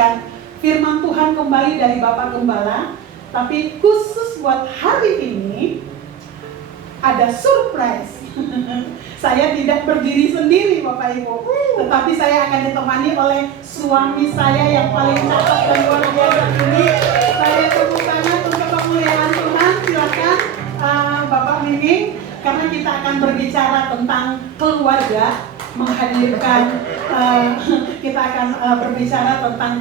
menyampaikan firman Tuhan kembali dari Bapak Gembala. Tapi khusus buat hari ini ada surprise. Saya tidak berdiri sendiri Bapak Ibu, tetapi saya akan ditemani oleh suami saya yang paling cakep dan luar biasa ini. Saya tepuk tangan untuk kemuliaan Tuhan. Silakan Bapak Miming, karena kita akan berbicara tentang keluarga, menghadirkan kita akan berbicara tentang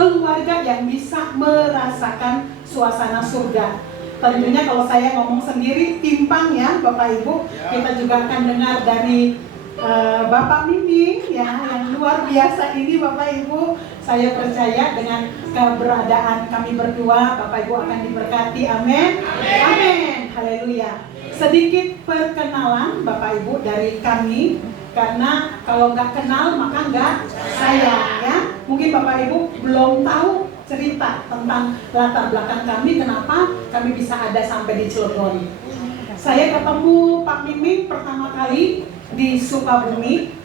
keluarga yang bisa merasakan suasana surga. Tentunya kalau saya ngomong sendiri timpang ya Bapak Ibu. Kita juga akan dengar dari Bapak Miming ya, yang luar biasa ini Bapak Ibu. Saya percaya dengan keberadaan kami berdua Bapak Ibu akan diberkati. Amin. Amin. Haleluya. Sedikit perkenalan Bapak Ibu dari kami, karena kalau nggak kenal maka nggak sayang ya. Mungkin Bapak Ibu belum tahu cerita tentang latar belakang kami, kenapa kami bisa ada sampai di Cilegon. Saya ketemu Pak Miming pertama kali di Sukabumi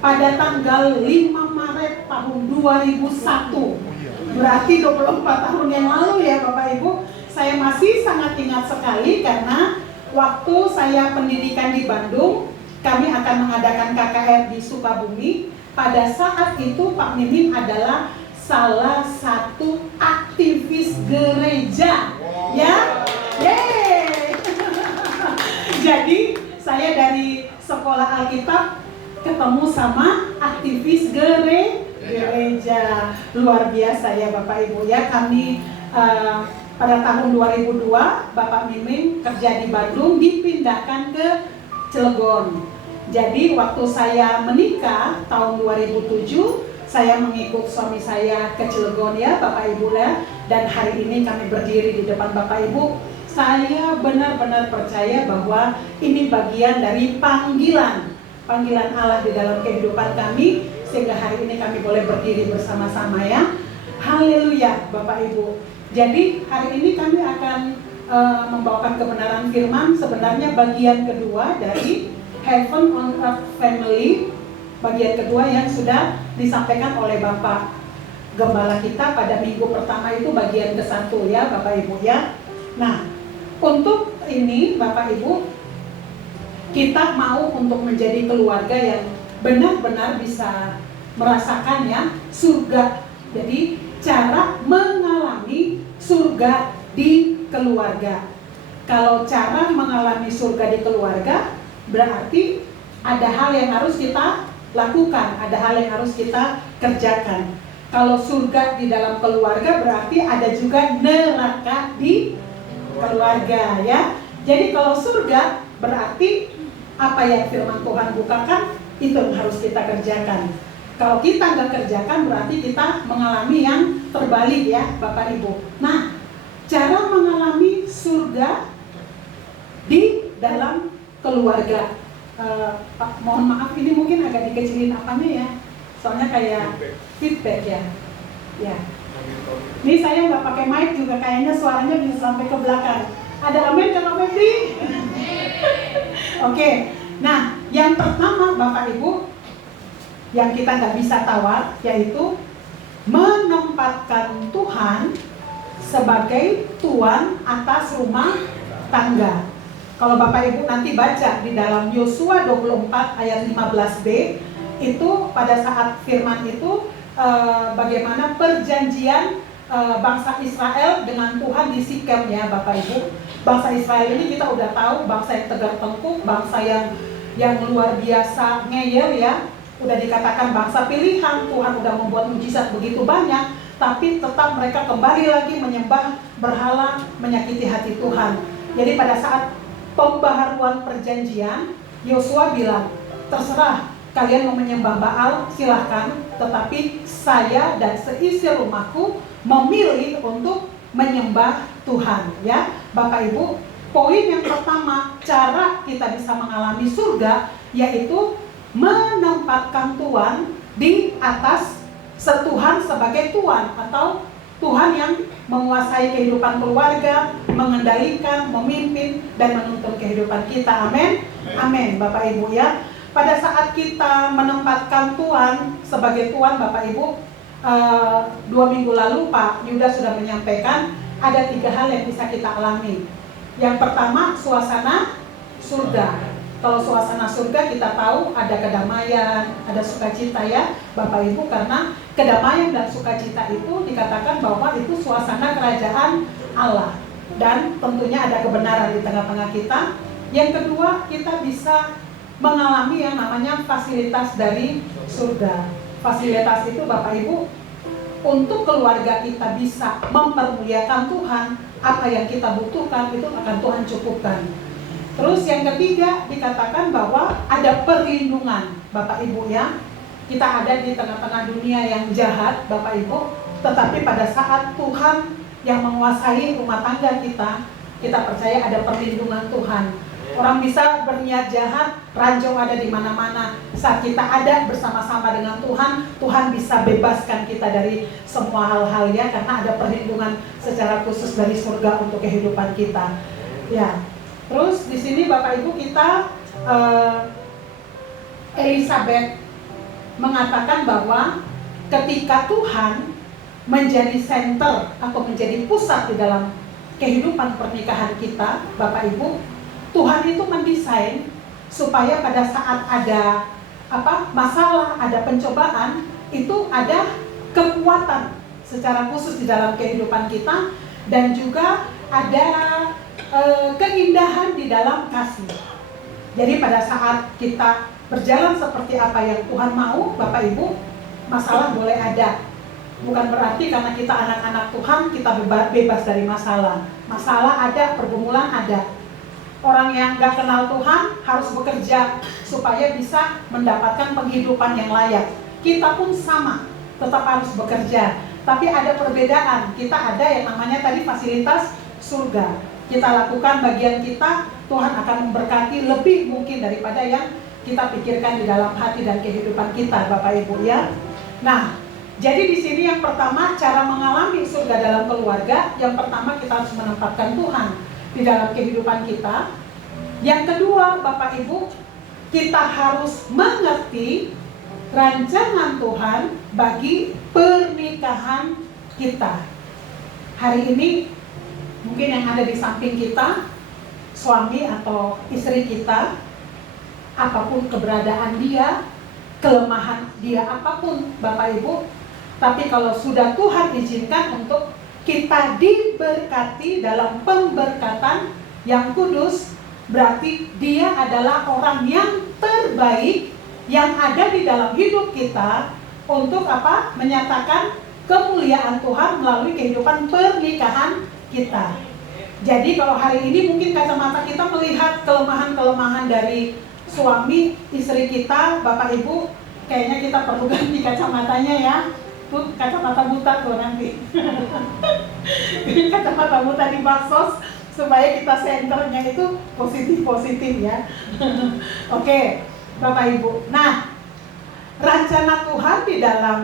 pada tanggal 5 Maret tahun 2001. Berarti 24 tahun yang lalu ya Bapak Ibu. Saya masih sangat ingat sekali karena waktu saya pendidikan di Bandung, kami akan mengadakan KKR di Sukabumi. Pada saat itu Pak Miming adalah salah satu aktivis gereja, ya. Yeay. Jadi saya dari sekolah Alkitab ketemu sama aktivis gereja. Luar biasa ya Bapak Ibu ya. Kami pada tahun 2002 Bapak Miming kerja di Bandung, dipindahkan ke Cilegon. Jadi waktu saya menikah tahun 2007, saya mengikut suami saya ke Cilegon ya Bapak Ibu ya. Dan hari ini kami berdiri di depan Bapak Ibu. Saya benar-benar percaya bahwa ini bagian dari panggilan Allah di dalam kehidupan kami, sehingga hari ini kami boleh berdiri bersama-sama ya. Haleluya Bapak Ibu. Jadi hari ini kami akan membawakan kebenaran firman, sebenarnya bagian kedua dari Heaven on Earth Family. Bagian kedua yang sudah disampaikan oleh Bapak Gembala kita pada minggu pertama itu bagian ke-1 ya Bapak Ibu ya. Nah, untuk ini Bapak Ibu, kita mau untuk menjadi keluarga yang benar-benar bisa merasakan ya surga. Jadi cara mengalami surga di keluarga. Kalau cara mengalami surga di keluarga, berarti ada hal yang harus kita lakukan, ada hal yang harus kita kerjakan. Kalau surga di dalam keluarga, berarti ada juga neraka di keluarga ya. Jadi kalau surga berarti apa yang firman Tuhan bukakan, itu yang harus kita kerjakan. Kalau kita nggak kerjakan, berarti kita mengalami yang terbalik ya Bapak Ibu. Nah, cara mengalami surga di dalam keluarga. Pak, mohon maaf ini mungkin agak dikecilin apanya ya, soalnya kayak feedback ya. Ya. Ini saya nggak pakai mic juga, kayaknya suaranya bisa sampai ke belakang. Ada amin kan Febri? Oke. Nah, yang pertama Bapak Ibu, yang kita nggak bisa tawar, yaitu menempatkan Tuhan sebagai Tuan atas rumah tangga. Kalau Bapak Ibu nanti baca di dalam Yosua 24 ayat 15b, itu pada saat firman itu bagaimana perjanjian bangsa Israel dengan Tuhan di Sikem ya Bapak Ibu. Bangsa Israel ini kita udah tahu bangsa yang tegar tengkuk, bangsa yang luar biasa ngeyel ya. Udah dikatakan bangsa pilihan, Tuhan udah membuat mujizat begitu banyak, tapi tetap mereka kembali lagi menyembah berhala, menyakiti hati Tuhan. Jadi pada saat pembaharuan perjanjian, Yosua bilang, terserah kalian mau menyembah Baal, silahkan, tetapi saya dan seisi rumahku memilih untuk menyembah Tuhan ya Bapak Ibu. Poin yang pertama, cara kita bisa mengalami surga, yaitu menempatkan Tuhan di atas setuhan sebagai Tuhan, atau Tuhan yang menguasai kehidupan keluarga, mengendalikan, memimpin, dan menuntun kehidupan kita. Amin. Amin Bapak Ibu ya. Pada saat kita menempatkan Tuhan sebagai Tuhan Bapak Ibu, 2 minggu lalu Pak Yuda sudah menyampaikan ada 3 hal yang bisa kita alami. Yang pertama, suasana surga. Kalau suasana surga kita tahu ada kedamaian, ada sukacita ya Bapak Ibu, karena kedamaian dan sukacita itu dikatakan bahwa itu suasana kerajaan Allah. Dan tentunya ada kebenaran di tengah-tengah kita. Yang kedua, kita bisa mengalami yang namanya fasilitas dari surga. Fasilitas itu Bapak Ibu, untuk keluarga kita bisa mempermuliakan Tuhan, apa yang kita butuhkan itu akan Tuhan cukupkan. Terus yang ketiga dikatakan bahwa ada perlindungan Bapak Ibu ya. Kita ada di tengah-tengah dunia yang jahat Bapak Ibu, tetapi pada saat Tuhan yang menguasai rumah tangga kita, kita percaya ada perlindungan Tuhan. Orang bisa berniat jahat, ranjau ada di mana-mana. Saat kita ada bersama-sama dengan Tuhan, Tuhan bisa bebaskan kita dari semua hal-hal ya, karena ada perlindungan secara khusus dari surga untuk kehidupan kita. Ya. Terus di sini Bapak Ibu kita Elizabeth mengatakan bahwa ketika Tuhan menjadi center atau menjadi pusat di dalam kehidupan pernikahan kita, Bapak Ibu, Tuhan itu mendesain supaya pada saat ada masalah, ada pencobaan, itu ada kekuatan secara khusus di dalam kehidupan kita, dan juga ada keindahan di dalam kasih. Jadi pada saat kita berjalan seperti apa yang Tuhan mau, Bapak Ibu, masalah boleh ada. Bukan berarti karena kita anak-anak Tuhan kita bebas dari masalah. Masalah ada, pergumulan ada. Orang yang gak kenal Tuhan harus bekerja supaya bisa mendapatkan penghidupan yang layak. Kita pun sama, tetap harus bekerja. Tapi ada perbedaan. Kita ada yang namanya tadi fasilitas surga. Kita lakukan bagian kita, Tuhan akan memberkati lebih mungkin daripada yang kita pikirkan di dalam hati dan kehidupan kita, Bapak Ibu ya. Nah, jadi di sini yang pertama, cara mengalami surga dalam keluarga, yang pertama kita harus menempatkan Tuhan di dalam kehidupan kita. Yang kedua, Bapak Ibu, kita harus mengerti rancangan Tuhan bagi pernikahan kita. Hari ini mungkin yang ada di samping kita, suami atau istri kita, apapun keberadaan dia, kelemahan dia apapun Bapak Ibu, tapi kalau sudah Tuhan izinkan untuk kita diberkati dalam pemberkatan yang kudus, berarti dia adalah orang yang terbaik yang ada di dalam hidup kita untuk menyatakan kemuliaan Tuhan melalui kehidupan pernikahan kita. Jadi kalau hari ini mungkin kacamata kita melihat kelemahan-kelemahan dari suami istri kita, Bapak Ibu, kayaknya kita perlu ganti kacamatanya ya. Tuh kacamata buta tuh nanti. Kacamata buta di baksos supaya kita senternya itu positif ya. Oke, Bapak Ibu. Nah, rencana Tuhan di dalam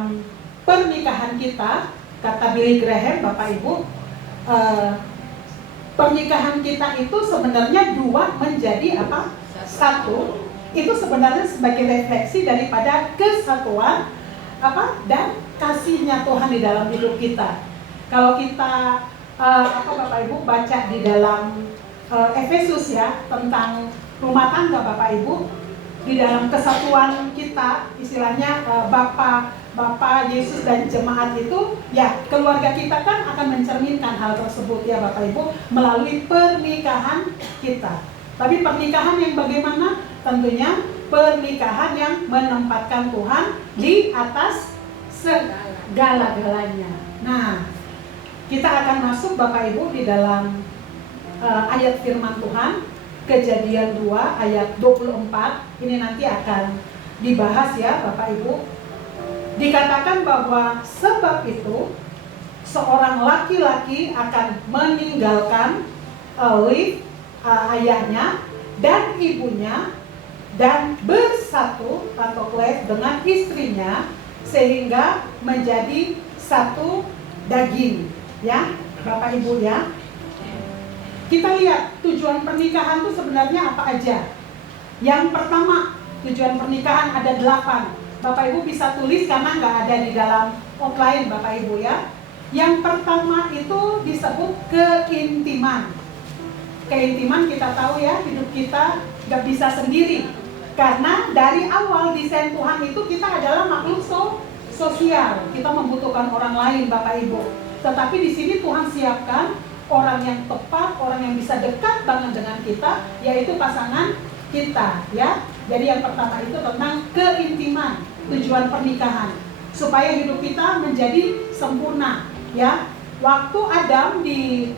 pernikahan kita, kata Billy Graham, Bapak Ibu, pernikahan kita itu sebenarnya dua menjadi satu. Itu sebenarnya sebagai refleksi daripada kesatuan dan kasihnya Tuhan di dalam hidup kita. Kalau kita Bapak Ibu baca di dalam Efesus ya, tentang rumah tangga Bapak Ibu, di dalam kesatuan kita, istilahnya Bapa Yesus dan jemaat itu, ya keluarga kita kan akan mencerminkan hal tersebut ya Bapak Ibu melalui pernikahan kita. Tapi pernikahan yang bagaimana? Tentunya pernikahan yang menempatkan Tuhan di atas segala-galanya. Nah, kita akan masuk Bapak Ibu di dalam ayat firman Tuhan, Kejadian 2 ayat 24. Ini nanti akan dibahas ya Bapak Ibu. Dikatakan bahwa sebab itu seorang laki-laki akan meninggalkan ayahnya dan ibunya dan bersatu atau klef dengan istrinya sehingga menjadi satu daging. Ya, Bapak Ibu ya. Kita lihat tujuan pernikahan itu sebenarnya apa aja. Yang pertama, tujuan pernikahan ada 8. Bapak Ibu bisa tulis karena nggak ada di dalam outline Bapak Ibu ya. Yang pertama itu disebut keintiman. Keintiman kita tahu ya, hidup kita gak bisa sendiri. Karena dari awal desain Tuhan itu kita adalah makhluk sosial. Kita membutuhkan orang lain Bapak Ibu. Tetapi di sini Tuhan siapkan orang yang tepat, orang yang bisa dekat banget dengan kita, yaitu pasangan kita ya. Jadi yang pertama itu tentang keintiman, tujuan pernikahan, supaya hidup kita menjadi sempurna ya. Waktu Adam di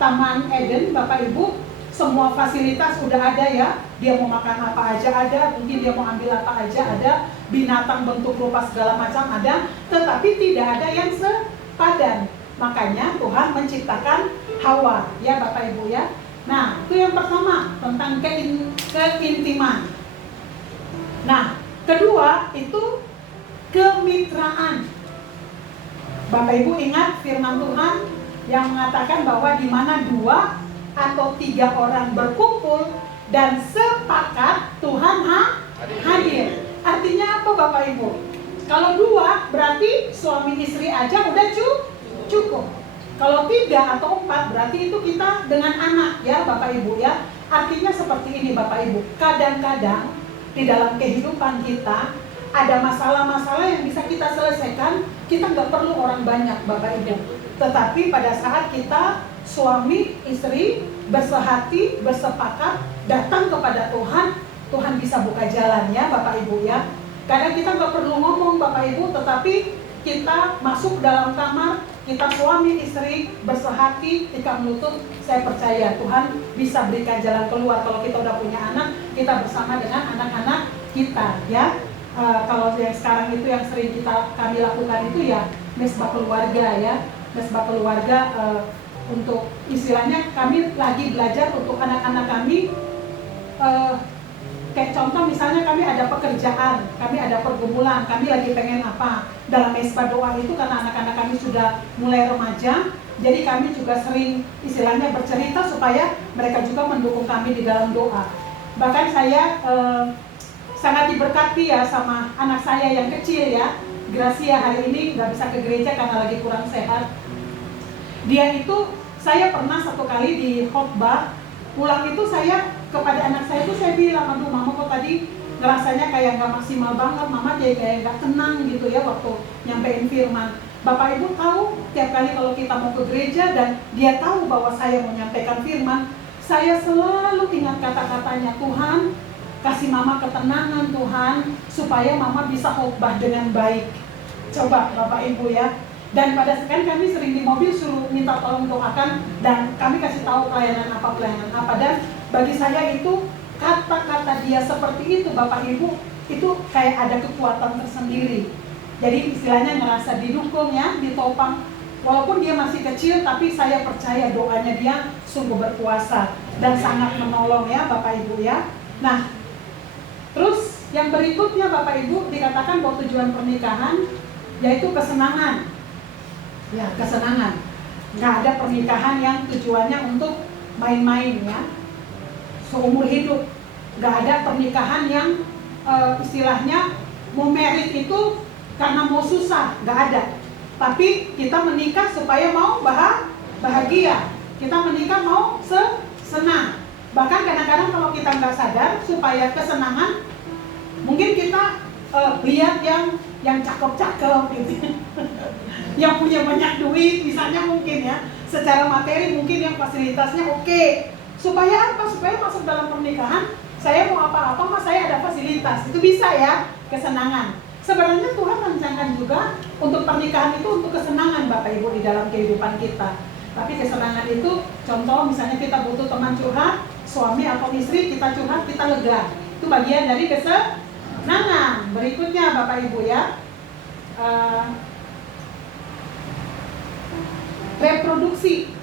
Taman Eden Bapak Ibu, semua fasilitas udah ada ya. Dia mau makan apa aja ada, mungkin dia mau ambil apa aja ada, binatang bentuk rupa segala macam ada, tetapi tidak ada yang sepadan. Makanya Tuhan menciptakan Hawa ya Bapak Ibu ya. Nah itu yang pertama tentang keintiman. Nah kedua itu kemitraan. Bapak Ibu ingat firman Tuhan yang mengatakan bahwa di mana 2 atau 3 orang berkumpul dan sepakat, Tuhan hadir. Artinya apa Bapak Ibu? Kalau 2 berarti suami istri aja udah cukup. Kalau 3 atau 4 berarti itu kita dengan anak ya Bapak Ibu ya. Artinya seperti ini Bapak Ibu. Kadang-kadang di dalam kehidupan kita ada masalah-masalah yang bisa kita selesaikan. Kita nggak perlu orang banyak Bapak Ibu. Tetapi pada saat kita suami istri bersehati, bersepakat, datang kepada Tuhan, Tuhan bisa buka jalan ya Bapak Ibu ya. Karena kita nggak perlu ngomong Bapak Ibu, tetapi kita masuk dalam kamar, kita suami istri bersehati, ikat lutut, saya percaya Tuhan bisa berikan jalan keluar. Kalau kita udah punya anak, kita bersama dengan anak-anak kita ya. Kalau yang sekarang itu yang sering kami lakukan itu ya mesbah keluarga ya. Mesbah keluarga untuk istilahnya kami lagi belajar untuk anak-anak kami, kayak contoh misalnya kami ada pekerjaan, kami ada pergumulan, kami lagi pengen apa dalam mesbah doa itu, karena anak-anak kami sudah mulai remaja, jadi kami juga sering istilahnya bercerita supaya mereka juga mendukung kami di dalam doa. Bahkan saya sangat diberkati ya sama anak saya yang kecil ya, Gracia hari ini nggak bisa ke gereja karena lagi kurang sehat. Dia itu, saya pernah satu kali di khotbah, pulang itu saya kepada anak saya itu saya bilang, aduh mama kok tadi ngerasanya kayak nggak maksimal banget, mama jadi kayak nggak tenang gitu ya waktu nyampein firman. Bapak Ibu tahu, tiap kali kalau kita mau ke gereja dan dia tahu bahwa saya mau nyampaikan firman, saya selalu ingat kata-katanya, Tuhan kasih mama ketenangan Tuhan, supaya mama bisa khotbah dengan baik. Coba Bapak Ibu ya. Dan pada sekarang kami sering di mobil suruh minta tolong doakan, dan kami kasih tahu pelayanan apa. Dan bagi saya itu kata-kata dia seperti itu Bapak Ibu, itu kayak ada kekuatan tersendiri. Jadi istilahnya ngerasa didukung ya, ditopang. Walaupun dia masih kecil, tapi saya percaya doanya dia sungguh berkuasa dan sangat menolong ya Bapak Ibu ya. Nah, terus yang berikutnya Bapak Ibu dikatakan bahwa tujuan pernikahan yaitu kesenangan. Ya, kesenangan. Nggak ada pernikahan yang tujuannya untuk main-main ya, seumur hidup. Nggak ada pernikahan yang istilahnya mau merit itu karena mau susah, nggak ada. Tapi kita menikah supaya mau bahagia. Kita menikah mau senang. Bahkan kadang-kadang kalau kita nggak sadar, supaya kesenangan, mungkin kita lihat yang cakep-cakep gitu. Yang punya banyak duit misalnya mungkin ya, secara materi mungkin yang fasilitasnya oke. Supaya apa? Supaya masuk dalam pernikahan, saya mau apa-apa mas saya ada fasilitas, itu bisa ya, kesenangan. Sebenarnya Tuhan rencanakan juga untuk pernikahan itu untuk kesenangan Bapak Ibu di dalam kehidupan kita. Tapi kesenangan itu, contoh misalnya kita butuh teman curhat, suami atau istri kita curhat, kita lega, itu bagian dari kesenangan. Berikutnya Bapak Ibu ya, reproduksi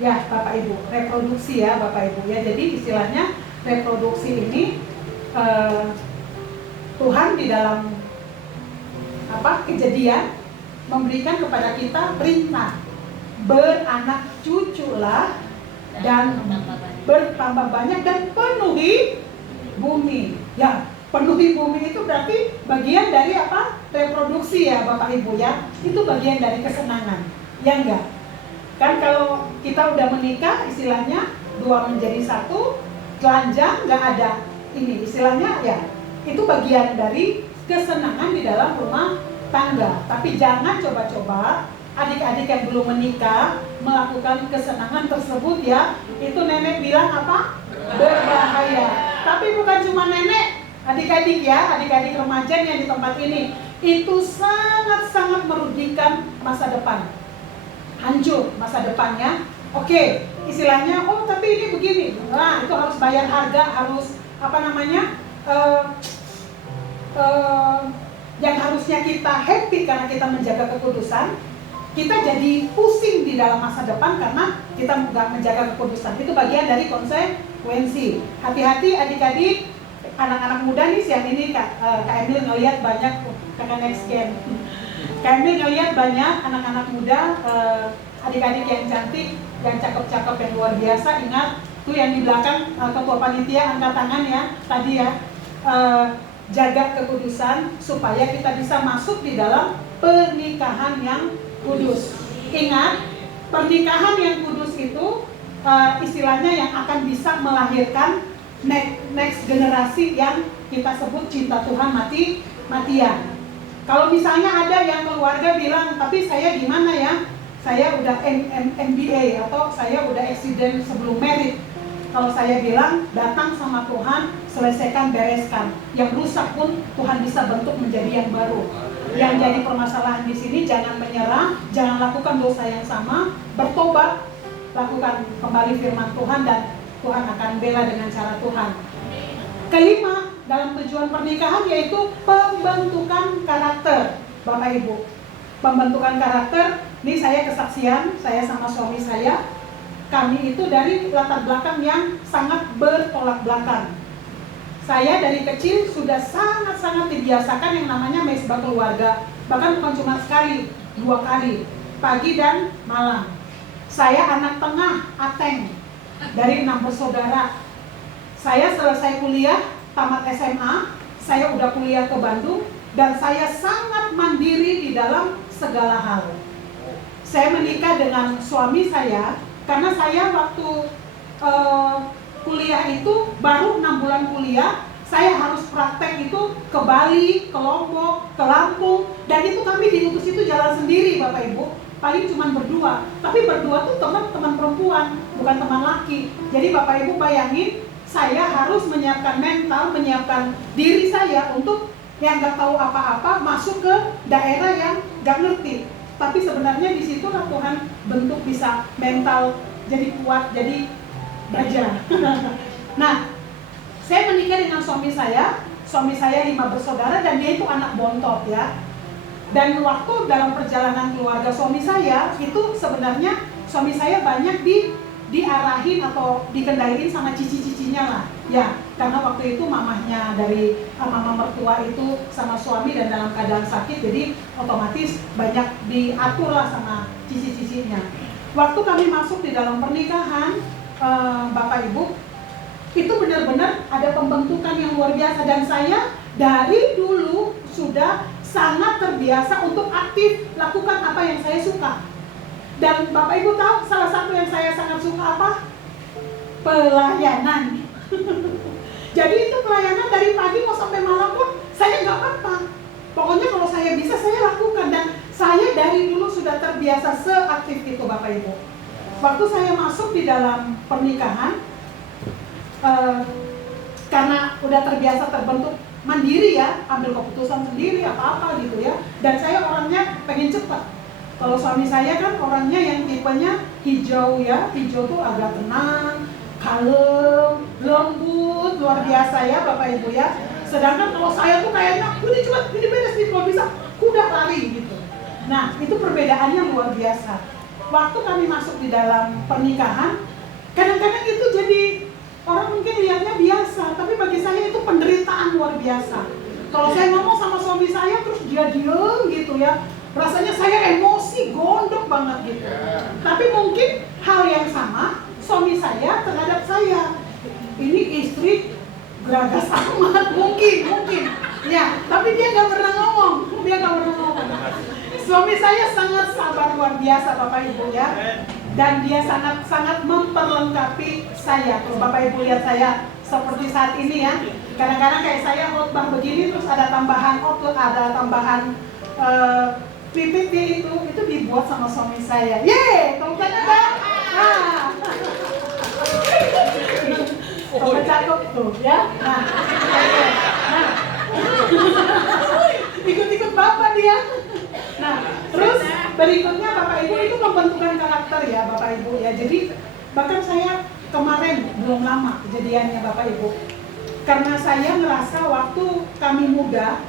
ya Bapak Ibu, reproduksi ya Bapak Ibu ya. Jadi istilahnya reproduksi ini Tuhan di dalam Kejadian memberikan kepada kita perintah, beranak cuculah dan bertambah banyak dan penuhi bumi. Ya, penuhi bumi itu berarti bagian dari apa? Reproduksi ya Bapak Ibu ya. Itu bagian dari kesenangan. Ya enggak? Kan kalau kita udah menikah istilahnya 2 menjadi 1, telanjang nggak ada ini istilahnya ya. Itu bagian dari kesenangan di dalam rumah tangga. Tapi jangan coba-coba adik-adik yang belum menikah melakukan kesenangan tersebut ya. Itu nenek bilang apa? Berbahaya. Tapi bukan cuma nenek, adik-adik ya, adik-adik remaja yang di tempat ini, itu sangat-sangat merugikan masa depan. Hancur masa depannya. Oke, istilahnya, oh tapi ini begini. Nah, itu harus bayar harga, harus apa namanya? Yang harusnya kita happy karena kita menjaga kekudusan, kita jadi pusing di dalam masa depan karena kita nggak menjaga kekudusan. Itu bagian dari konsekuensi. Hati-hati adik-adik, anak-anak muda nih siang ini Kak Emil ngelihat banyak, Kakak next gen. Kak Emil ngelihat banyak anak-anak muda, adik-adik yang cantik, yang cakep-cakep, yang luar biasa. Ingat tuh yang di belakang ketua panitia angkat tangan ya tadi ya. Jaga kekudusan supaya kita bisa masuk di dalam pernikahan yang kudus. Ingat, pernikahan yang kudus itu istilahnya yang akan bisa melahirkan next generasi yang kita sebut cinta Tuhan mati-matian. Kalau misalnya ada yang keluarga bilang, tapi saya gimana ya? Saya udah MBA atau saya udah accident sebelum married. Kalau saya bilang, datang sama Tuhan, selesaikan, bereskan. Yang rusak pun Tuhan bisa bentuk menjadi yang baru. Yang jadi permasalahan di sini, jangan menyerah, jangan lakukan dosa yang sama, bertobat, lakukan kembali firman Tuhan dan Tuhan akan bela dengan cara Tuhan. Kelima, dalam tujuan pernikahan yaitu pembentukan karakter, Bapak Ibu. Pembentukan karakter, ini saya kesaksian, saya sama suami saya, kami itu dari latar belakang yang sangat bertolak belakang. Saya dari kecil sudah sangat-sangat dibiasakan yang namanya mesbah keluarga. Bahkan bukan cuma sekali, 2 kali, pagi dan malam. Saya anak tengah, Ateng, dari 6 bersaudara. Saya selesai kuliah, tamat SMA, saya udah kuliah ke Bandung, dan saya sangat mandiri di dalam segala hal. Saya menikah dengan suami saya, karena saya waktu kuliah itu baru 6 bulan kuliah, saya harus praktek itu ke Bali, ke Lombok, ke Lampung, dan itu kami diutus itu jalan sendiri Bapak Ibu, paling cuma berdua, tapi berdua tuh teman-teman perempuan, bukan teman laki. Jadi Bapak Ibu bayangin, saya harus menyiapkan mental, menyiapkan diri saya untuk yang gak tahu apa-apa masuk ke daerah yang gak ngerti. Tapi sebenarnya di situlah Tuhan bentuk bisa mental jadi kuat, jadi baja. Nah, saya menikah dengan suami saya 5 bersaudara dan dia itu anak bontot ya. Dan waktu dalam perjalanan keluarga suami saya itu sebenarnya suami saya banyak diarahin atau dikendaliin sama cici-cicinya lah. Ya, karena waktu itu mamahnya dari mama mertua itu sama suami dan dalam keadaan sakit, jadi otomatis banyak diatur lah sama cici-cicinya. Waktu kami masuk di dalam pernikahan, Bapak Ibu, itu benar-benar ada pembentukan yang luar biasa. Dan saya dari dulu sudah sangat terbiasa untuk aktif lakukan apa yang saya suka. Dan Bapak Ibu tahu salah satu yang saya sangat suka apa? Pelayanan. Jadi itu pelayanan dari pagi mau sampai malam pun saya nggak apa-apa. Pokoknya kalau saya bisa saya lakukan, dan saya dari dulu sudah terbiasa seaktif itu Bapak Ibu. Waktu saya masuk di dalam pernikahan, karena udah terbiasa terbentuk mandiri ya, ambil keputusan sendiri apa-apa gitu ya. Dan saya orangnya pengen cepat. Kalau suami saya kan orangnya yang tipenya hijau ya, hijau tuh agak tenang, kalem, lembut, luar biasa ya Bapak Ibu ya. Sedangkan kalau saya tuh kayaknya, udah cepat, ini beres nih, kalau bisa kuda lari gitu. Nah, itu perbedaannya luar biasa. Waktu kami masuk di dalam pernikahan, kadang-kadang itu jadi orang mungkin lihatnya biasa, tapi bagi saya itu penderitaan luar biasa. Kalau saya ngomong sama suami saya terus dia diem gitu ya, rasanya saya emosi, gondok banget gitu. Tapi mungkin hal yang sama suami saya terhadap saya. Ini istri geragas amat, mungkin. Ya, tapi dia nggak pernah ngomong. Suami saya sangat sabar luar biasa Bapak Ibu ya. Dan dia sangat memperlengkapi saya. Kalau Bapak Ibu lihat saya seperti saat ini ya. Kadang-kadang kayak saya khotbah begini terus ada tambahan output, ada tambahan PPT itu dibuat sama suami saya. Yeay, tepuk tangan Bang. Sampai cakep tuh ya. Nah, ikut Bapak dia. Nah, terus berikutnya Bapak Ibu itu pembentukan karakter ya Bapak Ibu ya. Jadi bahkan saya kemarin belum lama kejadiannya Bapak Ibu. Karena saya merasa waktu kami muda,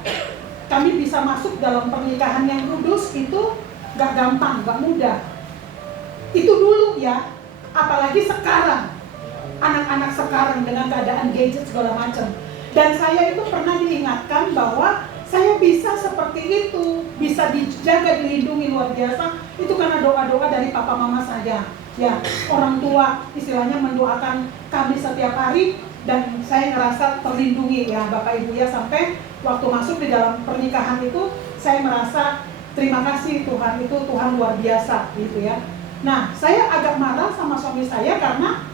kami bisa masuk dalam pernikahan yang kudus itu gak gampang, gak mudah. Itu dulu ya, apalagi sekarang. Anak-anak sekarang dengan keadaan gadget segala macam. Dan saya itu pernah diingatkan bahwa saya bisa seperti itu, bisa dijaga, dilindungi luar biasa. Itu karena doa-doa dari papa mama saya. Ya, orang tua istilahnya mendoakan kami setiap hari dan saya ngerasa terlindungi ya Bapak Ibu ya, sampai waktu masuk di dalam pernikahan itu saya merasa terima kasih Tuhan, itu Tuhan luar biasa gitu ya. Nah, saya agak marah sama suami saya karena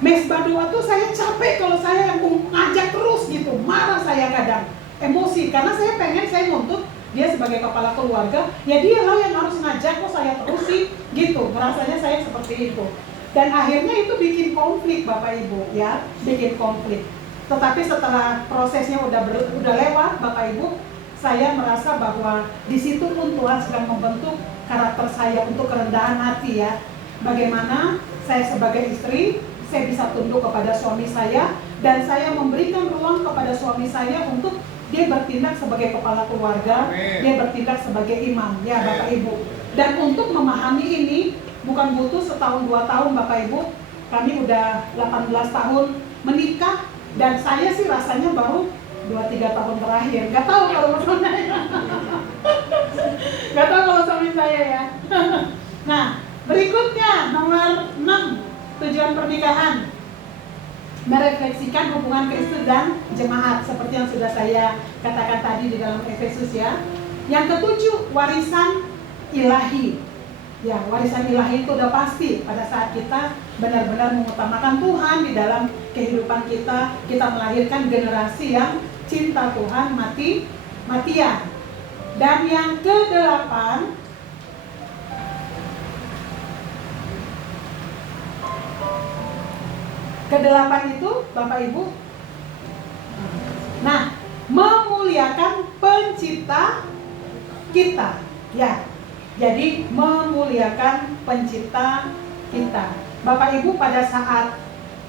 mesbah doa tuh saya capek kalau saya yang ngajak terus gitu, marah saya kadang, emosi karena saya pengen, saya nuntut dia sebagai kepala keluarga, ya dialah yang harus ngajak, kok saya terus sih gitu, rasanya saya seperti itu. Dan akhirnya itu bikin konflik Bapak Ibu ya, bikin konflik. Tetapi setelah prosesnya udah lewat Bapak Ibu, saya merasa bahwa di situ pun Tuhan sedang membentuk karakter saya untuk kerendahan hati ya. Bagaimana saya sebagai istri, saya bisa tunduk kepada suami saya dan saya memberikan ruang kepada suami saya untuk dia bertindak sebagai kepala keluarga, dia bertindak sebagai imam ya Bapak Ibu. Dan untuk memahami ini bukan butuh setahun 2 tahun Bapak Ibu, kami udah 18 tahun menikah dan saya sih rasanya baru 2-3 tahun terakhir. Gak tahu kalau gak tahu kalau suami saya ya. Nah, berikutnya nomor 6. Tujuan pernikahan, merefleksikan hubungan Kristus dan jemaat seperti yang sudah saya katakan tadi di dalam Efesus ya. Yang ketujuh, warisan ilahi. Ya, warisan ilahi itu udah pasti pada saat kita benar-benar mengutamakan Tuhan di dalam kehidupan kita, kita melahirkan generasi yang cinta Tuhan mati-matian. Dan yang ke-8, ke-8 itu Bapak Ibu, nah, memuliakan pencipta kita ya. Jadi memuliakan pencipta kita Bapak Ibu. Pada saat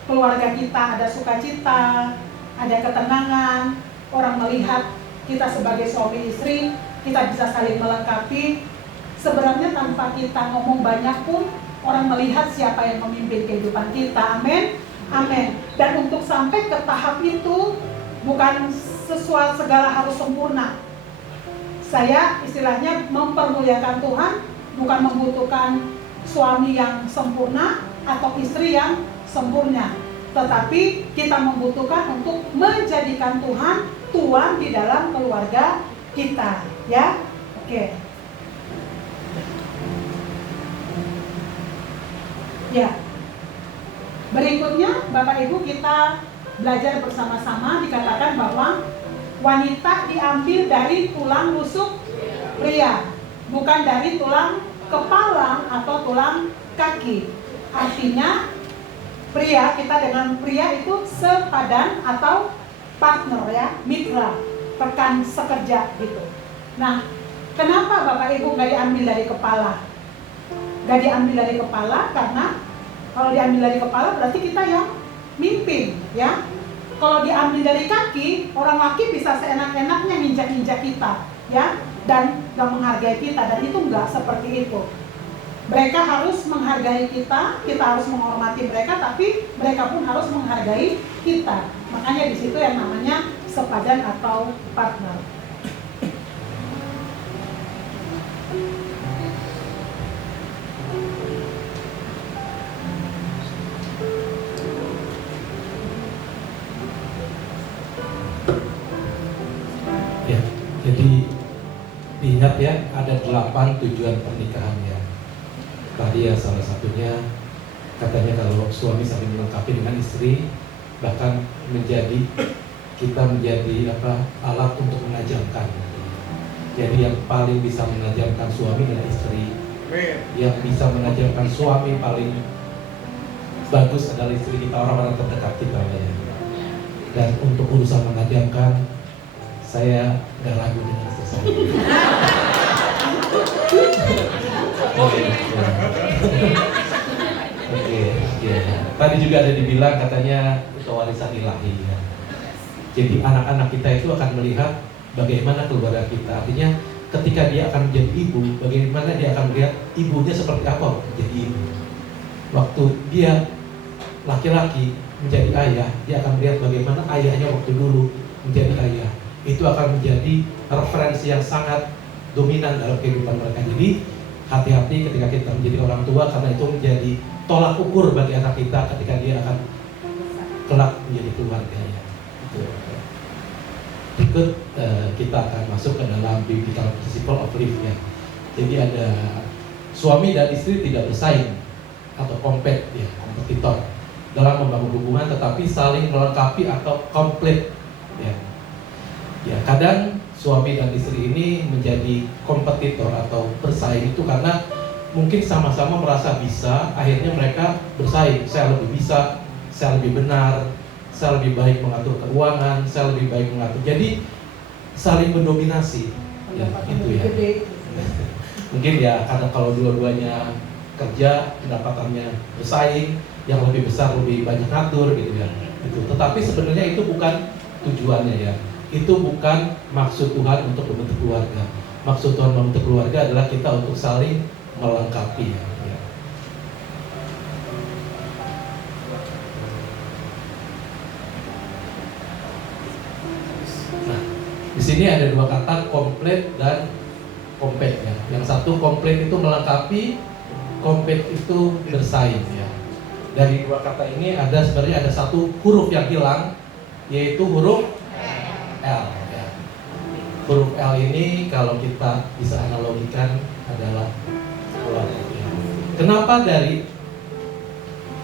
keluarga kita ada sukacita, ada ketenangan, orang melihat kita sebagai suami istri, kita bisa saling melengkapi. Sebenarnya tanpa kita ngomong banyak pun orang melihat siapa yang memimpin kehidupan kita. Amin. Amin. Dan untuk sampai ke tahap itu bukan sesuatu segala harus sempurna. Saya istilahnya mempermuliakan Tuhan, bukan membutuhkan suami yang sempurna atau istri yang sempurna, tetapi kita membutuhkan untuk menjadikan Tuhan tuan di dalam keluarga kita, ya. Oke. Ya. Berikutnya Bapak Ibu kita belajar bersama-sama, dikatakan bahwa wanita diambil dari tulang rusuk pria, bukan dari tulang kepala atau tulang kaki. Artinya pria, kita dengan pria itu sepadan atau partner ya, mitra, rekan sekerja gitu. Nah, kenapa Bapak Ibu nggak diambil dari kepala? Nggak diambil dari kepala karena kalau diambil dari kepala berarti kita yang mimpin ya. Kalau diambil dari kaki, orang laki bisa seenak-enaknya nginjak-nginjak kita ya, dan gak menghargai kita, dan itu nggak seperti itu. Mereka harus menghargai kita, kita harus menghormati mereka, tapi mereka pun harus menghargai kita. Makanya di situ yang namanya sepadan atau partner. Ingat ya, ada 8 tujuan pernikahan ya. Tadi ya salah satunya katanya kalau suami saling melengkapi dengan istri, bahkan kita menjadi alat untuk menajamkan. Jadi yang paling bisa menajamkan suami adalah istri. Yang bisa menajamkan suami paling bagus adalah istri kita, orang-orang terdekat kita ya. Dan untuk urusan menajamkan, saya nggak ragu dengan istri saya. Oke. Tadi juga ada dibilang katanya itu warisan ilahi ya. Jadi anak-anak kita itu akan melihat bagaimana keluarga kita. Artinya ketika dia akan menjadi ibu, bagaimana dia akan melihat ibunya seperti apa menjadi ibu. Waktu dia laki-laki menjadi ayah, dia akan melihat bagaimana ayahnya waktu dulu menjadi ayah. Itu akan menjadi referensi yang sangat dominan dalam kehidupan mereka. Jadi hati-hati ketika kita menjadi orang tua, karena itu menjadi tolak ukur bagi anak kita ketika dia akan kelak menjadi keluarga ya. Berikut kita akan masuk ke dalam biblical principle of life ya. Jadi ada suami dan istri tidak bersaing atau kompetitor dalam membangun hubungan, tetapi saling melengkapi atau komplit ya. Ya, kadang suami dan istri ini menjadi kompetitor atau bersaing itu karena mungkin sama-sama merasa bisa, akhirnya mereka bersaing. Saya lebih bisa, saya lebih benar, saya lebih baik mengatur keuangan, saya lebih baik mengatur. Jadi saling mendominasi. Ya, itu ya. Mungkin ya karena kalau dua-duanya kerja, pendapatannya bersaing, yang lebih besar lebih banyak ngatur gitu ya. Itu. Tetapi sebenarnya itu bukan tujuannya ya. Itu bukan maksud Tuhan untuk membentuk keluarga. Maksud Tuhan membentuk keluarga adalah kita untuk saling melengkapi ya. Nah, di sini ada dua kata, komplit dan kompet ya. Yang satu komplit itu melengkapi, kompet itu bersaing ya. Dari dua kata ini sebenarnya ada satu huruf yang hilang, yaitu huruf L ya. Huruf L ini kalau kita bisa analogikan adalah keluarga ya. Kenapa dari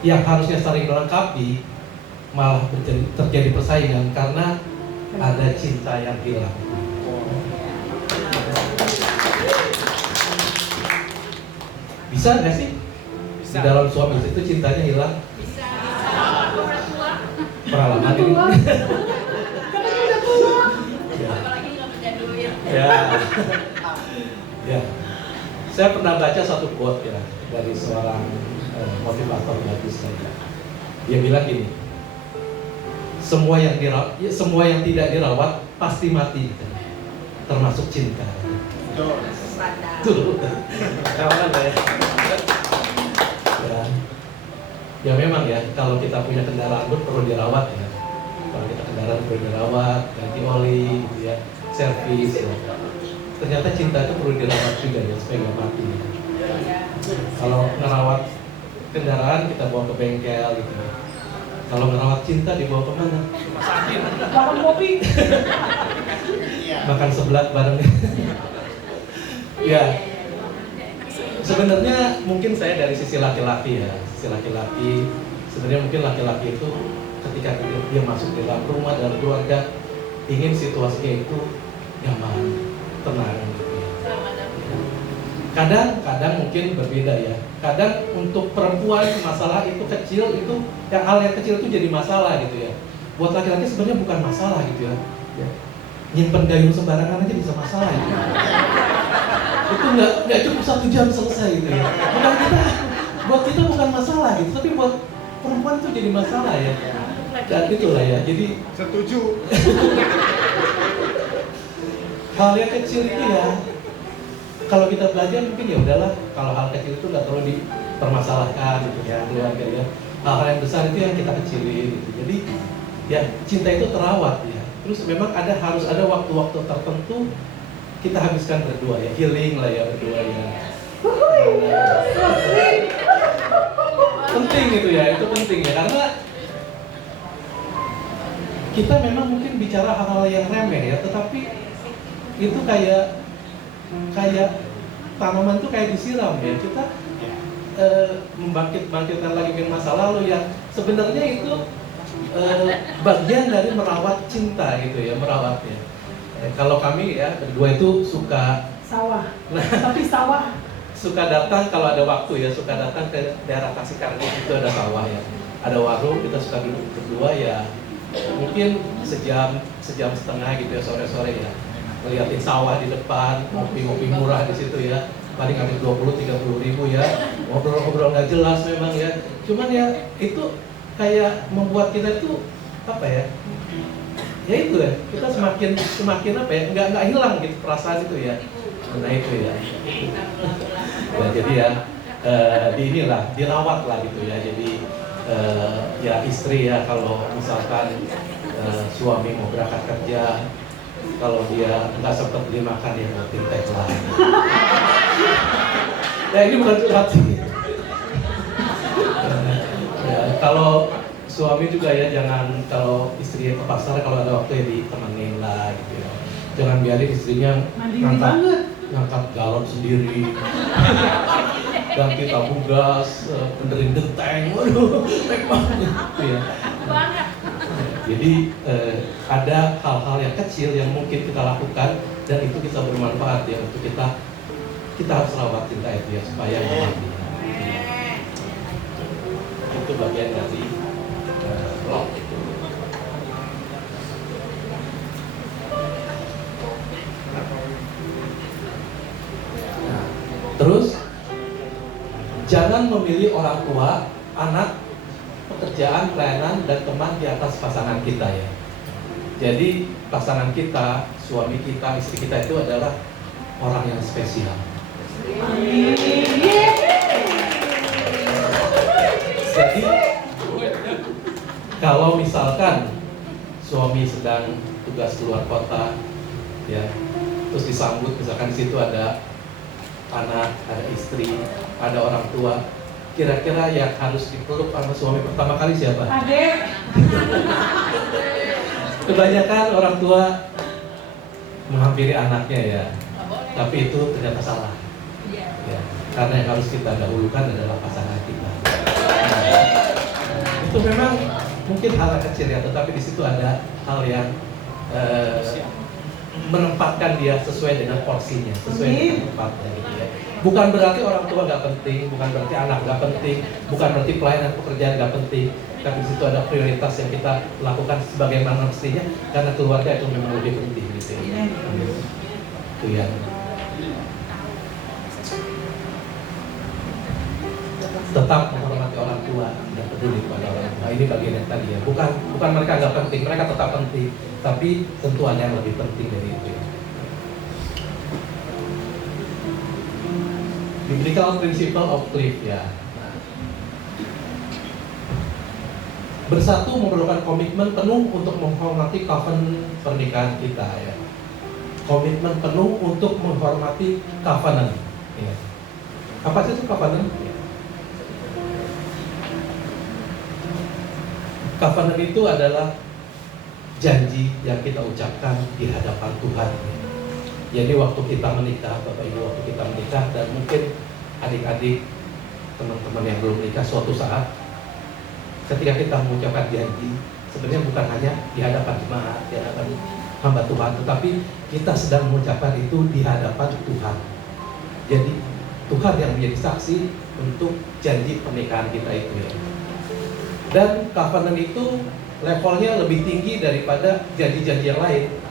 yang harusnya saling melengkapi malah terjadi persaingan? Karena ada cinta yang hilang. Bisa nggak sih? Bisa. Di dalam suami itu cintanya hilang? Bisa. Pengalaman ini. Apalagi nggak menjaduin. Ya. Ya. Saya pernah baca satu quote ya dari seorang motivator bagus saja. Dia bilang gini, semua yang tidak dirawat pasti mati, termasuk cinta. Tuh. Kawan ya. Ya memang ya, kalau kita punya kendaraan pun perlu dirawat ya. Kalau kita kendaraan perlu dirawat, ganti oli gitu ya, servis ya. Ternyata cinta itu perlu dirawat juga ya, supaya nggak mati ya. Kalau ngerawat kendaraan kita bawa ke bengkel gitu ya. Kalau ngerawat cinta dibawa kemana? Makan kopi. Makan sebelah bareng. Ya. Sebenarnya mungkin saya dari sisi laki-laki ya, sisi laki-laki sebenarnya mungkin laki-laki itu ketika dia masuk di dalam rumah, dalam keluarga, ingin situasinya itu nyaman, tenang gitu ya. Kadang mungkin berbeda ya. Kadang untuk perempuan masalah itu kecil, itu ya, hal yang kecil itu jadi masalah gitu ya. Buat laki-laki sebenarnya bukan masalah gitu ya. Nyimpen gayung sembarangan aja bisa masalah gitu. Itu nggak cukup 1 jam selesai gitu ya. Buat kita bukan masalah gitu, tapi buat perempuan itu jadi masalah ya. Dan itulah ya. Jadi setuju. Hal yang kecil itu ya, kalau kita belajar mungkin ya udahlah, kalau hal kecil itu nggak perlu dipermasalahkan gitu ya, keluarga ya. Hal-hal yang besar itu yang kita kecilin gitu. Jadi ya cinta itu terawat ya. Terus memang harus ada waktu-waktu tertentu kita habiskan berdua ya, healing lah ya berdua ya. Penting gitu ya, itu penting ya, karena kita memang mungkin bicara hal-hal yang remeh ya, tetapi itu kayak kayak tanaman tuh kayak disiram ya. Kita membangkitkan lagi ke masa lalu yang sebenarnya itu bagian dari merawat cinta gitu ya, merawatnya. Kalau kami ya berdua itu suka Sawah. Tapi sawah. Suka datang kalau ada waktu ya, suka datang ke daerah Tasik-Karnis, itu ada sawah ya, ada warung, kita suka duduk berdua ya, mungkin sejam setengah gitu ya, sore-sore ya, ngeliatin sawah di depan, ngopi-ngopi murah di situ ya, paling ada 20-30 ribu ya, ngobrol-ngobrol nggak jelas memang ya, cuman ya itu kayak membuat kita itu apa ya, ya itu ya, kita semakin apa ya, nggak hilang gitu perasaan itu ya. Nah itu ya. Ya jadi ya dirawat lah gitu ya. Jadi ya istri ya, kalau misalkan suami mau berangkat kerja, kalau dia nggak sempat beli makan ya mau teh lah. Ya ini bukan curhat sih. Ya, kalau suami juga ya jangan, kalau istri ke pasar kalau ada waktu ya ditemenin lah gitu ya. Jangan biarin istrinya ngangkat galon sendiri, ganti tabung gas, benerin genteng, waduh, repot banget gitu ya. Jadi ada hal-hal yang kecil yang mungkin kita lakukan dan itu bisa bermanfaat ya untuk kita harus rawat cinta itu ya supaya mati. Itu bagian dari love itu. Terus, jangan memilih orang tua, anak, pekerjaan, pelayanan, dan teman di atas pasangan kita ya. Jadi pasangan kita, suami kita, istri kita itu adalah orang yang spesial. Jadi kalau misalkan suami sedang tugas keluar kota, ya, terus disambut, misalkan di situ ada anak, ada istri, ada orang tua, kira-kira yang harus dipeluk sama suami pertama kali siapa? Adek. Kebanyakan orang tua menghampiri anaknya ya, tapi itu ternyata salah. Ya, karena yang harus kita dahulukan adalah pasangan kita. Itu memang mungkin hal kecil ya, tetapi di situ ada hal yang menempatkan dia sesuai dengan porsinya, sesuai dengan tempatnya gitu ya. Bukan berarti orang tua nggak penting, bukan berarti anak nggak penting, bukan berarti pelayanan pekerjaan nggak penting, tapi di situ ada prioritas yang kita lakukan sebagaimana mestinya, karena keluarga itu memang lebih penting gitu ya. Itu yang tetap menghormati orang tua dan peduli kepada orang tua. Ini bagian yang tadi ya. Bukan mereka nggak penting, mereka tetap penting, tapi tentu ada yang lebih penting dari itu ya. Biblical principle of cliff ya. Nah, bersatu memerlukan komitmen penuh untuk menghormati covenant pernikahan kita ya. Komitmen penuh untuk menghormati covenant ya. Apa sih itu covenant? Ya. Covenant itu adalah janji yang kita ucapkan di hadapan Tuhan. Jadi waktu kita menikah, Bapak Ibu, waktu kita menikah, dan mungkin adik-adik, teman-teman yang belum menikah, suatu saat ketika kita mengucapkan janji, sebenarnya bukan hanya di hadapan jemaat, di hadapan hamba Tuhan, tetapi kita sedang mengucapkan itu di hadapan Tuhan. Jadi Tuhan yang menjadi saksi untuk janji pernikahan kita itu ya. Dan covenant itu levelnya lebih tinggi daripada janji-janji yang lain.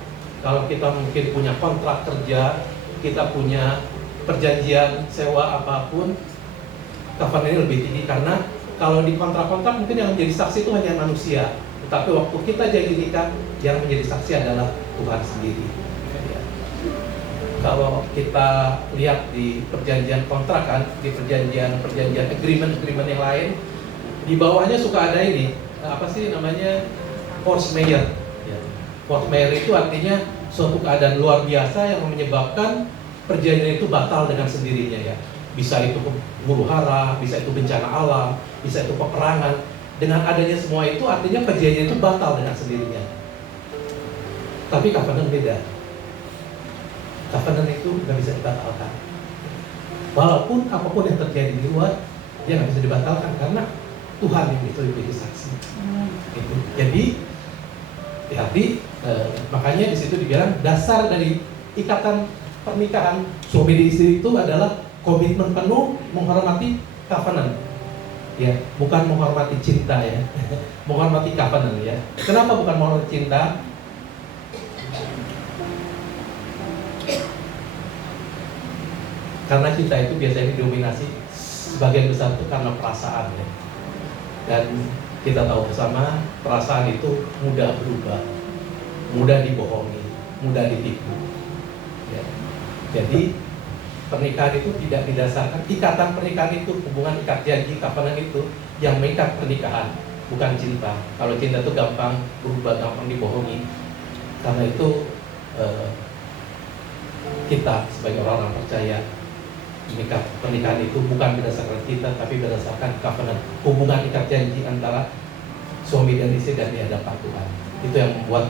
Kalau kita mungkin punya kontrak kerja, kita punya perjanjian sewa apapun, covenant ini lebih tinggi, karena kalau di kontrak-kontrak mungkin yang menjadi saksi itu hanya manusia, tetapi waktu kita janji nikah, yang menjadi saksi adalah Tuhan sendiri. Kalau kita lihat di perjanjian kontrak kan, di perjanjian agreement yang lain, di bawahnya suka ada ini, apa sih namanya, force majeure. Ya. Force majeure itu artinya suatu keadaan luar biasa yang menyebabkan perjanjian itu batal dengan sendirinya ya. Bisa itu huru hara, bisa itu bencana alam, bisa itu peperangan. Dengan adanya semua itu artinya perjanjian itu batal dengan sendirinya. Tapi covenant beda. Covenant itu nggak bisa dibatalkan. Walaupun apapun yang terjadi di luar, dia nggak bisa dibatalkan karena Tuhan yang itu menjadi saksi. Gitu. Jadi hati-hati, makanya di situ dibilang dasar dari ikatan pernikahan suami dan istri itu adalah komitmen penuh menghormati covenant. Ya, bukan menghormati cinta ya, menghormati covenant ya. Kenapa bukan menghormati cinta? Karena cinta itu biasanya didominasi sebagian besar itu karena perasaan ya. Dan kita tahu bersama perasaan itu mudah berubah, mudah dibohongi, mudah ditipu. Ya. Jadi pernikahan itu tidak didasarkan, ikatan pernikahan itu, hubungan ikat janji, covenant itu yang mengikat pernikahan, bukan cinta. Kalau cinta itu gampang berubah, gampang dibohongi. Karena itu kita sebagai orang percaya, pernikahan itu bukan berdasarkan cinta, tapi berdasarkan covenant, hubungan ikat janji antara suami dan istri dan di hadapan Tuhan. Itu yang membuat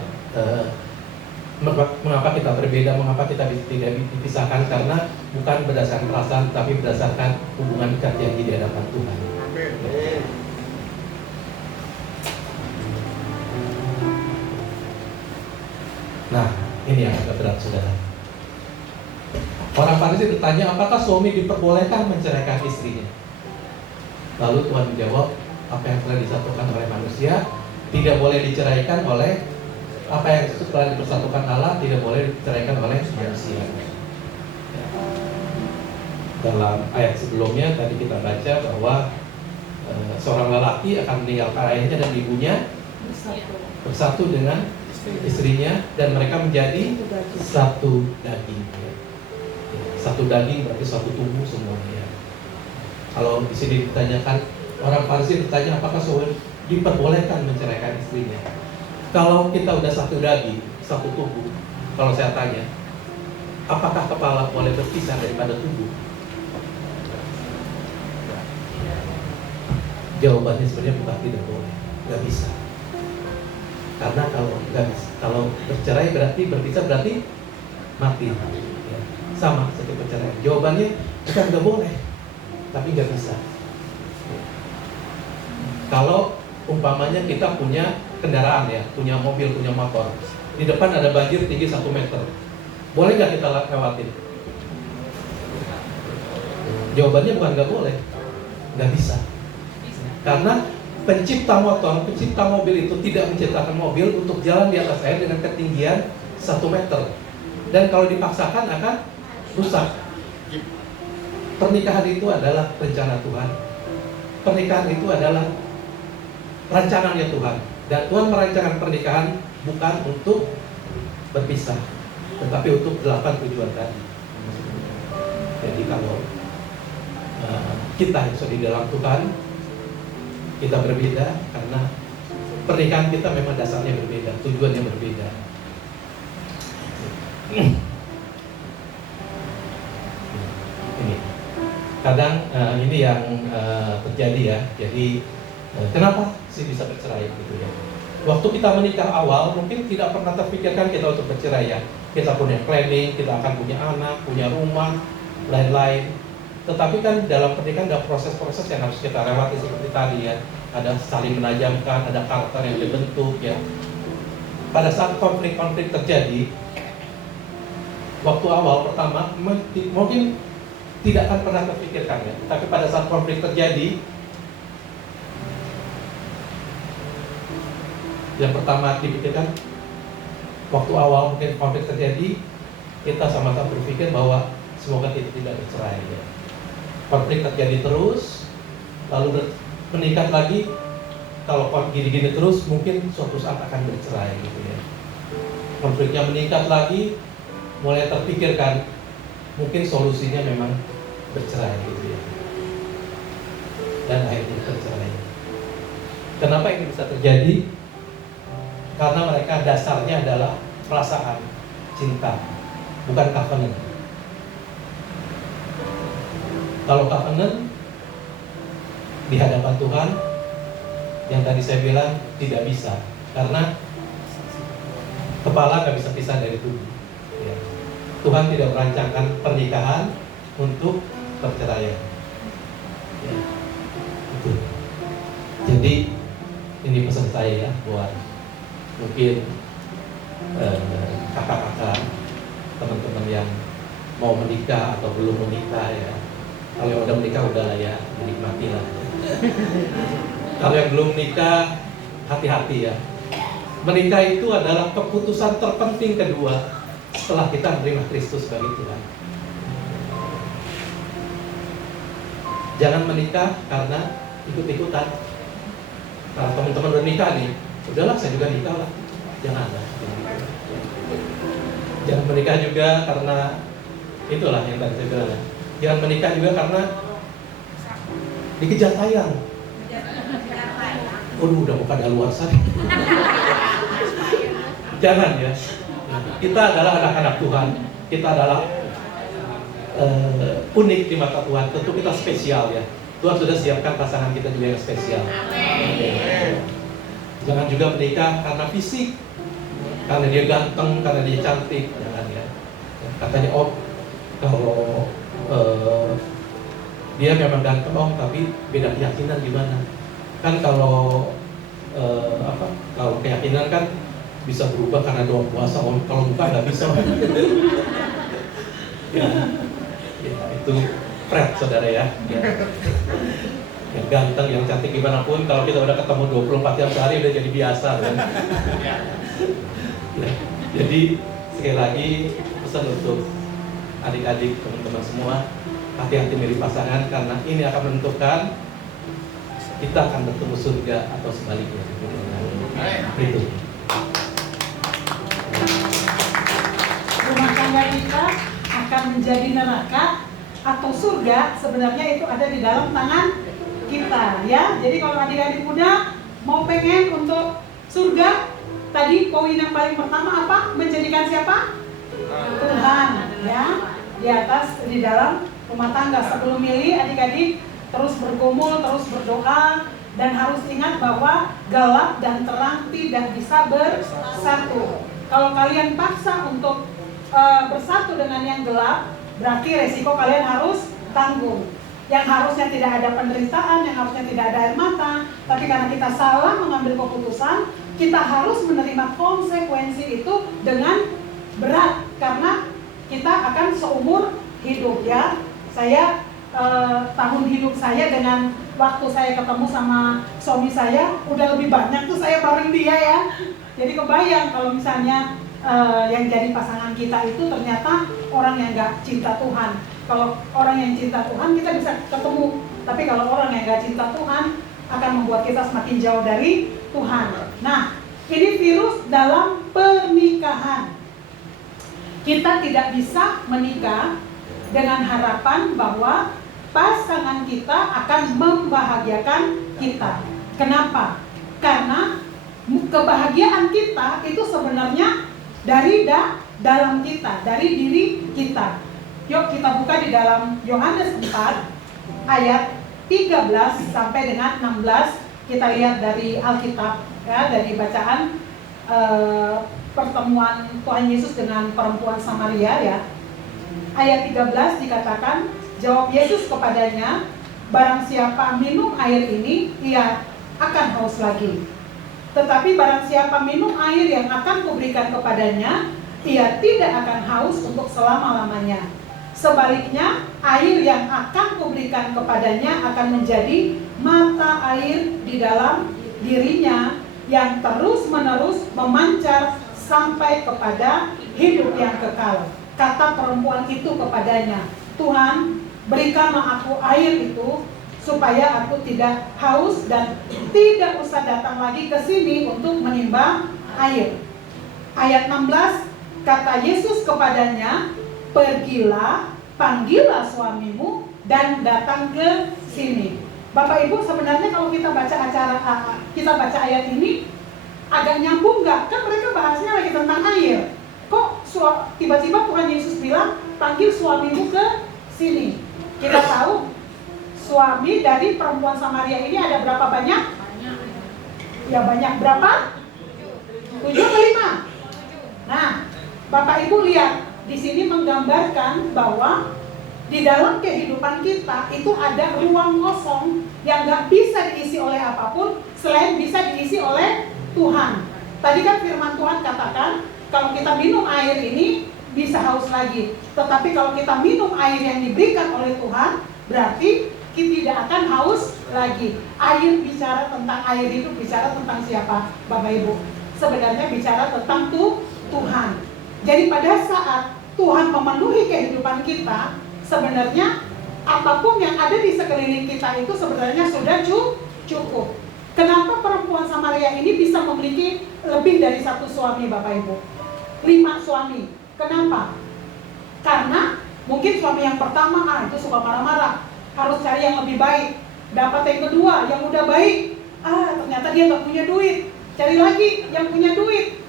mengapa kita berbeda, mengapa kita tidak dipisahkan, karena bukan berdasarkan perasaan, tapi berdasarkan hubungan ikat janji di hadapan Tuhan. Nah, ini yang agak berat, saudara. Orang Farisi bertanya, apakah suami diperbolehkan menceraikan istrinya? Lalu Tuhan menjawab, apa yang telah disatukan oleh manusia tidak boleh diceraikan oleh, apa yang telah dipersatukan Allah tidak boleh diceraikan oleh manusia. Dalam ayat sebelumnya tadi kita baca bahwa seorang lelaki akan meninggalkan ayahnya dan ibunya, bersatu dengan istrinya, dan mereka menjadi satu daging. Satu daging berarti satu tubuh semuanya. Kalau di sini ditanyakan, orang Farisi bertanya apakah suami diperbolehkan menceraikan istrinya. Kalau kita udah satu daging, satu tubuh, kalau saya tanya, apakah kepala boleh berpisah daripada tubuh? Jawabannya sebenarnya bukan tidak boleh, nggak bisa. Karena kalau nggak bisa, kalau bercerai berarti berpisah berarti mati. Ya, sama seperti perceraian. Jawabannya bukan nggak boleh, tapi nggak bisa. Kalau umpamanya kita punya kendaraan ya, punya mobil, punya motor, di depan ada banjir tinggi 1 meter, boleh nggak kita lewatin? Jawabannya bukan nggak boleh, nggak bisa. Karena pencipta motor, pencipta mobil itu tidak menciptakan mobil untuk jalan di atas air dengan ketinggian 1 meter. Dan kalau dipaksakan akan rusak. Pernikahan itu adalah rencana Tuhan. Pernikahan itu adalah rancangannya Tuhan. Dan Tuhan merancangkan pernikahan bukan untuk berpisah, tetapi untuk 8 tujuan tadi. Jadi kalau kita yang sudah di dalam Tuhan, kita berbeda karena pernikahan kita memang dasarnya berbeda, tujuannya berbeda. Ini kadang ini yang terjadi ya. Jadi kenapa sih bisa bercerai gitu ya? Waktu kita menikah awal mungkin tidak pernah terpikirkan kita untuk bercerai ya. Kita punya planning, kita akan punya anak, punya rumah, lain-lain. Tetapi kan dalam pernikahan ada proses-proses yang harus kita lewati seperti tadi ya. Ada saling menajamkan, ada karakter yang dibentuk ya. Pada saat konflik-konflik terjadi, waktu awal pertama mungkin tidak akan pernah terpikirkan ya. Tapi pada saat konflik terjadi, yang pertama dipikirkan, waktu awal mungkin konflik terjadi, kita sama-sama berpikir bahwa semoga kita tidak bercerai ya. Konflik terjadi terus, lalu meningkat lagi. Kalau gini-gini terus, mungkin suatu saat akan bercerai gitu ya. Konfliknya meningkat lagi, mulai terpikirkan, mungkin solusinya memang bercerai gitu ya. Dan akhirnya bercerai. Kenapa ini bisa terjadi? Karena mereka dasarnya adalah perasaan, cinta, bukan covenant. Kalau covenant di hadapan Tuhan, yang tadi saya bilang tidak bisa, karena kepala nggak bisa pisah dari tubuh. Ya. Tuhan tidak merancangkan pernikahan untuk perceraian. Ya, itu. Jadi ini pesan saya ya buat mungkin kakak-kakak, teman-teman yang mau menikah atau belum menikah ya. Kalau yang udah menikah udahlah ya, dinikmatilah. Kalau yang belum menikah, hati-hati ya. Menikah itu adalah keputusan terpenting kedua setelah kita menerima Kristus sebagai Tuhan. Jangan menikah karena ikut-ikutan. Kalau teman-teman udah nikah nih, udahlah saya juga nikah lah. Jangan. Jangan menikah juga karena itulah yang tadi saya bilang. Jangan menikah juga karena dikejar tayang. Udah mau pada luar sana. Jangan ya. Kita adalah anak-anak Tuhan. Kita adalah unik di mata Tuhan. Tentu kita spesial ya. Tuhan sudah siapkan pasangan kita juga yang spesial. Jangan juga menikah karena fisik, karena dia ganteng, karena dia cantik. Jangan ya. Katanya kalau dia memang ganteng tapi beda keyakinan gimana? Kan kalau kalau keyakinan kan bisa berubah karena doa puasa, kalau bukan nggak bisa. ya, itu pret saudara ya. Yang ganteng, yang cantik gimana pun, kalau kita udah ketemu 24 jam sehari udah jadi biasa kan. Ya, jadi sekali lagi pesan untuk adik-adik, teman-teman semua, hati-hati milih pasangan karena ini akan menentukan kita akan bertemu surga atau sebaliknya. Itu. Rumah tangga kita akan menjadi neraka atau surga, sebenarnya itu ada di dalam tangan kita ya. Jadi kalau adik-adik muda mau pengen untuk surga, tadi poin yang paling pertama apa? Menjadikan siapa? Tuhan ya di atas, di dalam rumah tangga. Sebelum milih, adik-adik terus bergumul, terus berdoa, dan harus ingat bahwa gelap dan terang tidak bisa bersatu. Kalau kalian paksa untuk bersatu dengan yang gelap, berarti resiko kalian harus tanggung. Yang harusnya tidak ada penderitaan, yang harusnya tidak ada air mata, tapi karena kita salah mengambil keputusan, kita harus menerima konsekuensi itu dengan berat, karena kita akan seumur hidup ya. Saya tahun hidup saya dengan waktu saya ketemu sama suami saya udah lebih banyak tuh saya bareng dia ya. Jadi kebayang kalau misalnya yang jadi pasangan kita itu ternyata orang yang gak cinta Tuhan. Kalau orang yang cinta Tuhan kita bisa ketemu, tapi kalau orang yang gak cinta Tuhan akan membuat kita semakin jauh dari Tuhan. Nah, ini virus dalam pernikahan. Kita tidak bisa menikah dengan harapan bahwa pasangan kita akan membahagiakan kita. Kenapa? Karena kebahagiaan kita itu sebenarnya dari dalam kita, dari diri kita. Yuk kita buka di dalam Yohanes 4 ayat 13 sampai dengan 16. Kita lihat dari Alkitab ya, dari bacaan pertemuan Tuhan Yesus dengan perempuan Samaria ya. Ayat 13 dikatakan, jawab Yesus kepadanya, barang siapa minum air ini, ia akan haus lagi. Tetapi barang siapa minum air yang akan kuberikan kepadanya, ia tidak akan haus untuk selama-lamanya. Sebaliknya, air yang akan kuberikan kepadanya akan menjadi mata air di dalam dirinya yang terus-menerus memancar sampai kepada hidup yang kekal. Kata perempuan itu kepadanya, Tuhan, berikanlah aku air itu supaya aku tidak haus dan tidak usah datang lagi ke sini untuk menimba air. Ayat 16, kata Yesus kepadanya, pergilah, panggillah suamimu dan datang ke sini. Bapak Ibu, sebenarnya kalau kita baca ayat ini agak nyambung nggak? Kan mereka bahasnya lagi tentang air. Kok tiba-tiba Tuhan Yesus bilang panggil suamimu ke sini? Kita tahu suami dari perempuan Samaria ini ada berapa banyak? Ya banyak, berapa? 7 atau 5? Nah, Bapak Ibu lihat di sini menggambarkan bahwa di dalam kehidupan kita itu ada ruang kosong yang nggak bisa diisi oleh apapun selain bisa diisi oleh Tuhan. Tadi kan firman Tuhan katakan, kalau kita minum air ini bisa haus lagi. Tetapi kalau kita minum air yang diberikan oleh Tuhan, berarti kita tidak akan haus lagi. Air bicara tentang air itu bicara tentang siapa, Bapak Ibu? Sebenarnya bicara tentang Tuhan. Jadi pada saat Tuhan memenuhi kehidupan kita, sebenarnya apapun yang ada di sekeliling kita itu sebenarnya sudah cukup. Kenapa perempuan Samaria ini bisa memiliki lebih dari satu suami, Bapak Ibu? 5 suami. Kenapa? Karena mungkin suami yang pertama itu suka marah-marah, harus cari yang lebih baik. Dapat yang kedua yang udah baik, ternyata dia nggak punya duit. Cari lagi yang punya duit,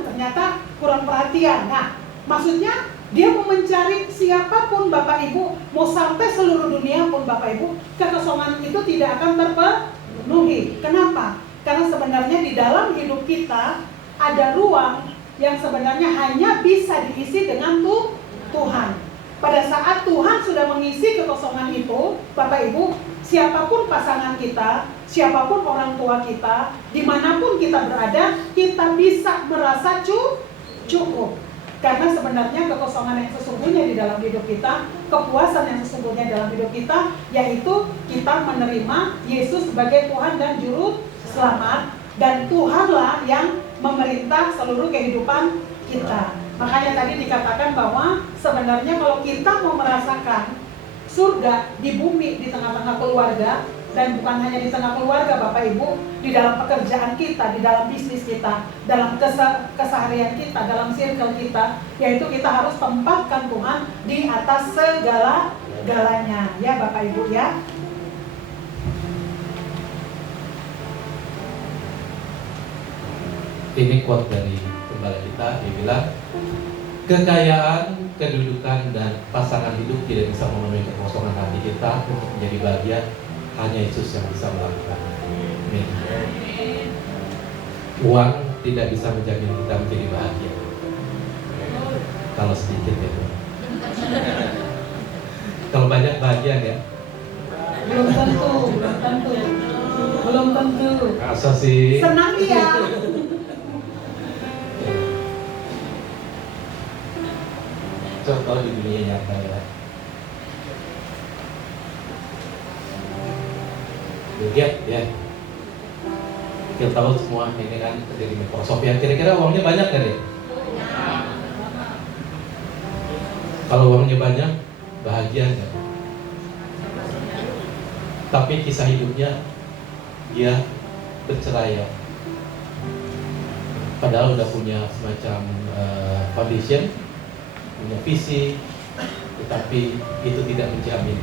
ternyata kurang perhatian. Nah, maksudnya dia mau mencari siapapun Bapak Ibu, mau sampai seluruh dunia pun Bapak Ibu, kekosongan itu tidak akan terpenuhi. Kenapa? Karena sebenarnya di dalam hidup kita ada ruang yang sebenarnya hanya bisa diisi dengan Tuhan. Pada saat Tuhan sudah mengisi kekosongan itu, Bapak Ibu, siapapun pasangan kita, siapapun orang tua kita, dimanapun kita berada, kita bisa merasa cukup. Karena sebenarnya kekosongan yang sesungguhnya di dalam hidup kita, kepuasan yang sesungguhnya dalam hidup kita, yaitu kita menerima Yesus sebagai Tuhan dan Juru Selamat, dan Tuhanlah yang memerintah seluruh kehidupan kita. Makanya tadi dikatakan bahwa sebenarnya kalau kita mau merasakan surga di bumi di tengah-tengah keluarga, dan bukan hanya di tengah keluarga Bapak Ibu, di dalam pekerjaan kita, di dalam bisnis kita, dalam keseharian kita, dalam circle kita, yaitu kita harus tempatkan Tuhan di atas segala-galanya, ya Bapak Ibu ya. Ini quote dari gembala kita, dia bilang, kekayaan, kedudukan, dan pasangan hidup tidak bisa memenuhi kekosongan hati kita untuk menjadi bahagia. Hanya Yesus yang bisa melakukan. Amin. Uang tidak bisa menjamin kita menjadi bahagia. Kalau sedikit ya. Kalau banyak bahagia ya? Belum tentu. Belum tentu. Masa sih? Senang dia. Contoh di dunia nyata ya. Lihat ya, kita tahu semua ini kan dari Microsoft ya. Kira-kira uangnya banyak kan ya? Kalau uangnya banyak, bahagia nggak? Tapi kisah hidupnya dia bercerai ya. Padahal udah punya semacam foundation, punya visi, tetapi itu tidak menjamin.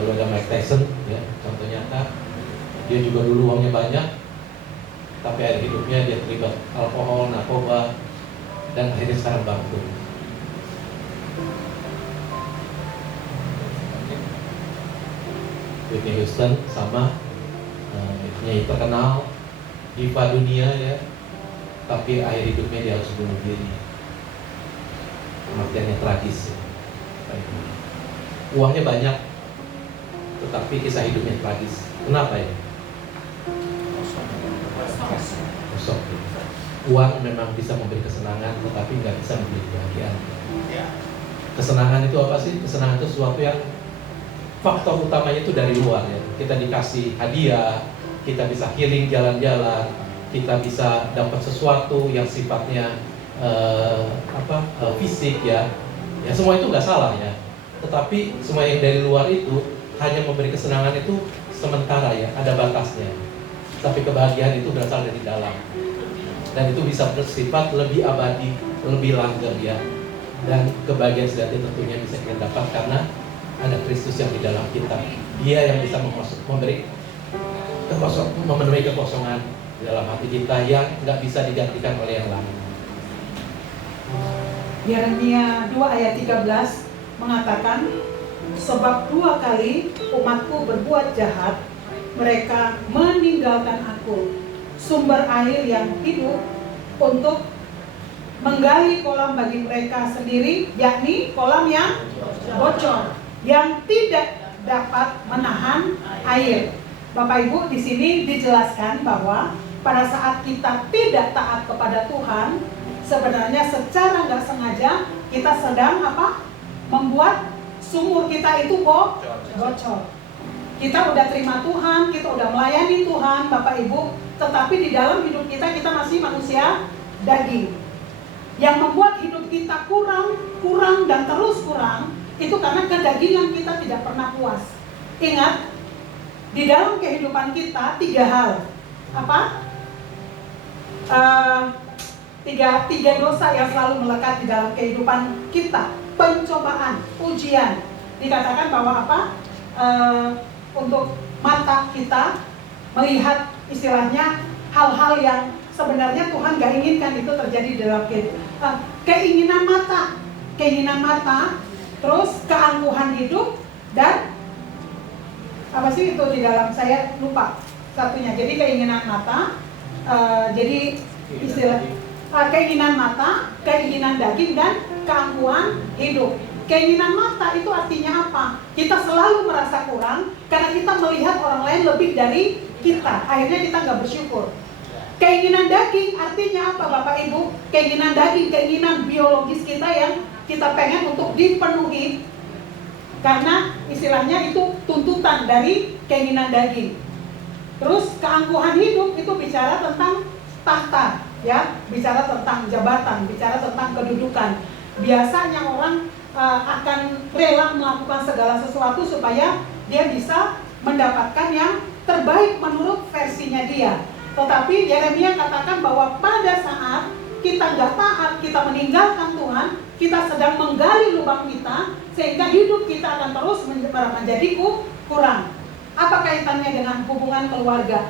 Kalau ada Mike Tyson, ya contoh nyata, dia juga dulu uangnya banyak, tapi akhir hidupnya dia terlibat alkohol, narkoba, dan akhirnya sekarang bangkrut. Whitney Houston sama, penyanyi terkenal, diva dunia ya, tapi akhir hidupnya dia harus bunuh diri. Kematiannya tragis. Uangnya banyak, tetapi kisah hidupnya tragis. Kenapa ya? Kosong. Uang memang bisa memberi kesenangan, tetapi nggak bisa memberi kebahagiaan. Kesenangan itu apa sih? Kesenangan itu sesuatu yang faktor utamanya itu dari luar ya. Kita dikasih hadiah, kita bisa healing jalan-jalan, kita bisa dapat sesuatu yang sifatnya fisik ya. Ya semua itu nggak salah ya. Tetapi semua yang dari luar itu hanya memberi kesenangan itu sementara ya, ada batasnya. Tapi kebahagiaan itu berasal dari dalam. Dan itu bisa bersifat lebih abadi, lebih langgeng ya. Dan kebahagiaan sejati tentunya bisa kita dapat karena ada Kristus yang di dalam kita. Dia yang bisa memenuhi kekosongan di dalam hati kita yang nggak bisa digantikan oleh yang lain. Yeremia 2 ayat 13 mengatakan, sebab 2 kali umatku berbuat jahat, mereka meninggalkan aku. sumber air yang hidup untuk menggali kolam bagi mereka sendiri, yakni kolam yang bocor, yang tidak dapat menahan air. Bapak Ibu, di sini dijelaskan bahwa pada saat kita tidak taat kepada Tuhan, sebenarnya secara nggak sengaja kita sedang membuat sumur kita itu bocor. Kita udah terima Tuhan, kita udah melayani Tuhan, Bapak Ibu, tetapi di dalam hidup kita masih manusia daging. Yang membuat hidup kita kurang dan terus kurang, itu karena kedagingan kita tidak pernah puas. Ingat, di dalam kehidupan kita 3 hal. Tiga dosa yang selalu melekat di dalam kehidupan kita. Pencobaan, ujian. Dikatakan bahwa untuk mata kita melihat istilahnya hal-hal yang sebenarnya Tuhan gak inginkan itu terjadi di dalam kehidupan. Keinginan mata, terus keangkuhan hidup, dan apa sih itu di dalam, saya lupa satunya. Jadi keinginan mata, jadi istilah keinginan mata, keinginan daging, dan keangkuhan hidup. Keinginan mata itu artinya apa? Kita selalu merasa kurang karena kita melihat orang lain lebih dari kita. Akhirnya kita nggak bersyukur. Keinginan daging artinya apa, Bapak Ibu? Keinginan daging, keinginan biologis kita yang kita pengen untuk dipenuhi. Karena istilahnya itu tuntutan dari keinginan daging. Terus keangkuhan hidup itu bicara tentang tahta, ya, bicara tentang jabatan, bicara tentang kedudukan. Biasanya orang akan rela melakukan segala sesuatu supaya dia bisa mendapatkan yang terbaik menurut versinya dia. Tetapi Yeremia katakan bahwa pada saat kita nggak taat, kita meninggalkan Tuhan, kita sedang menggali lubang kita, sehingga hidup kita akan terus menjadi kurang. Apa kaitannya dengan hubungan keluarga?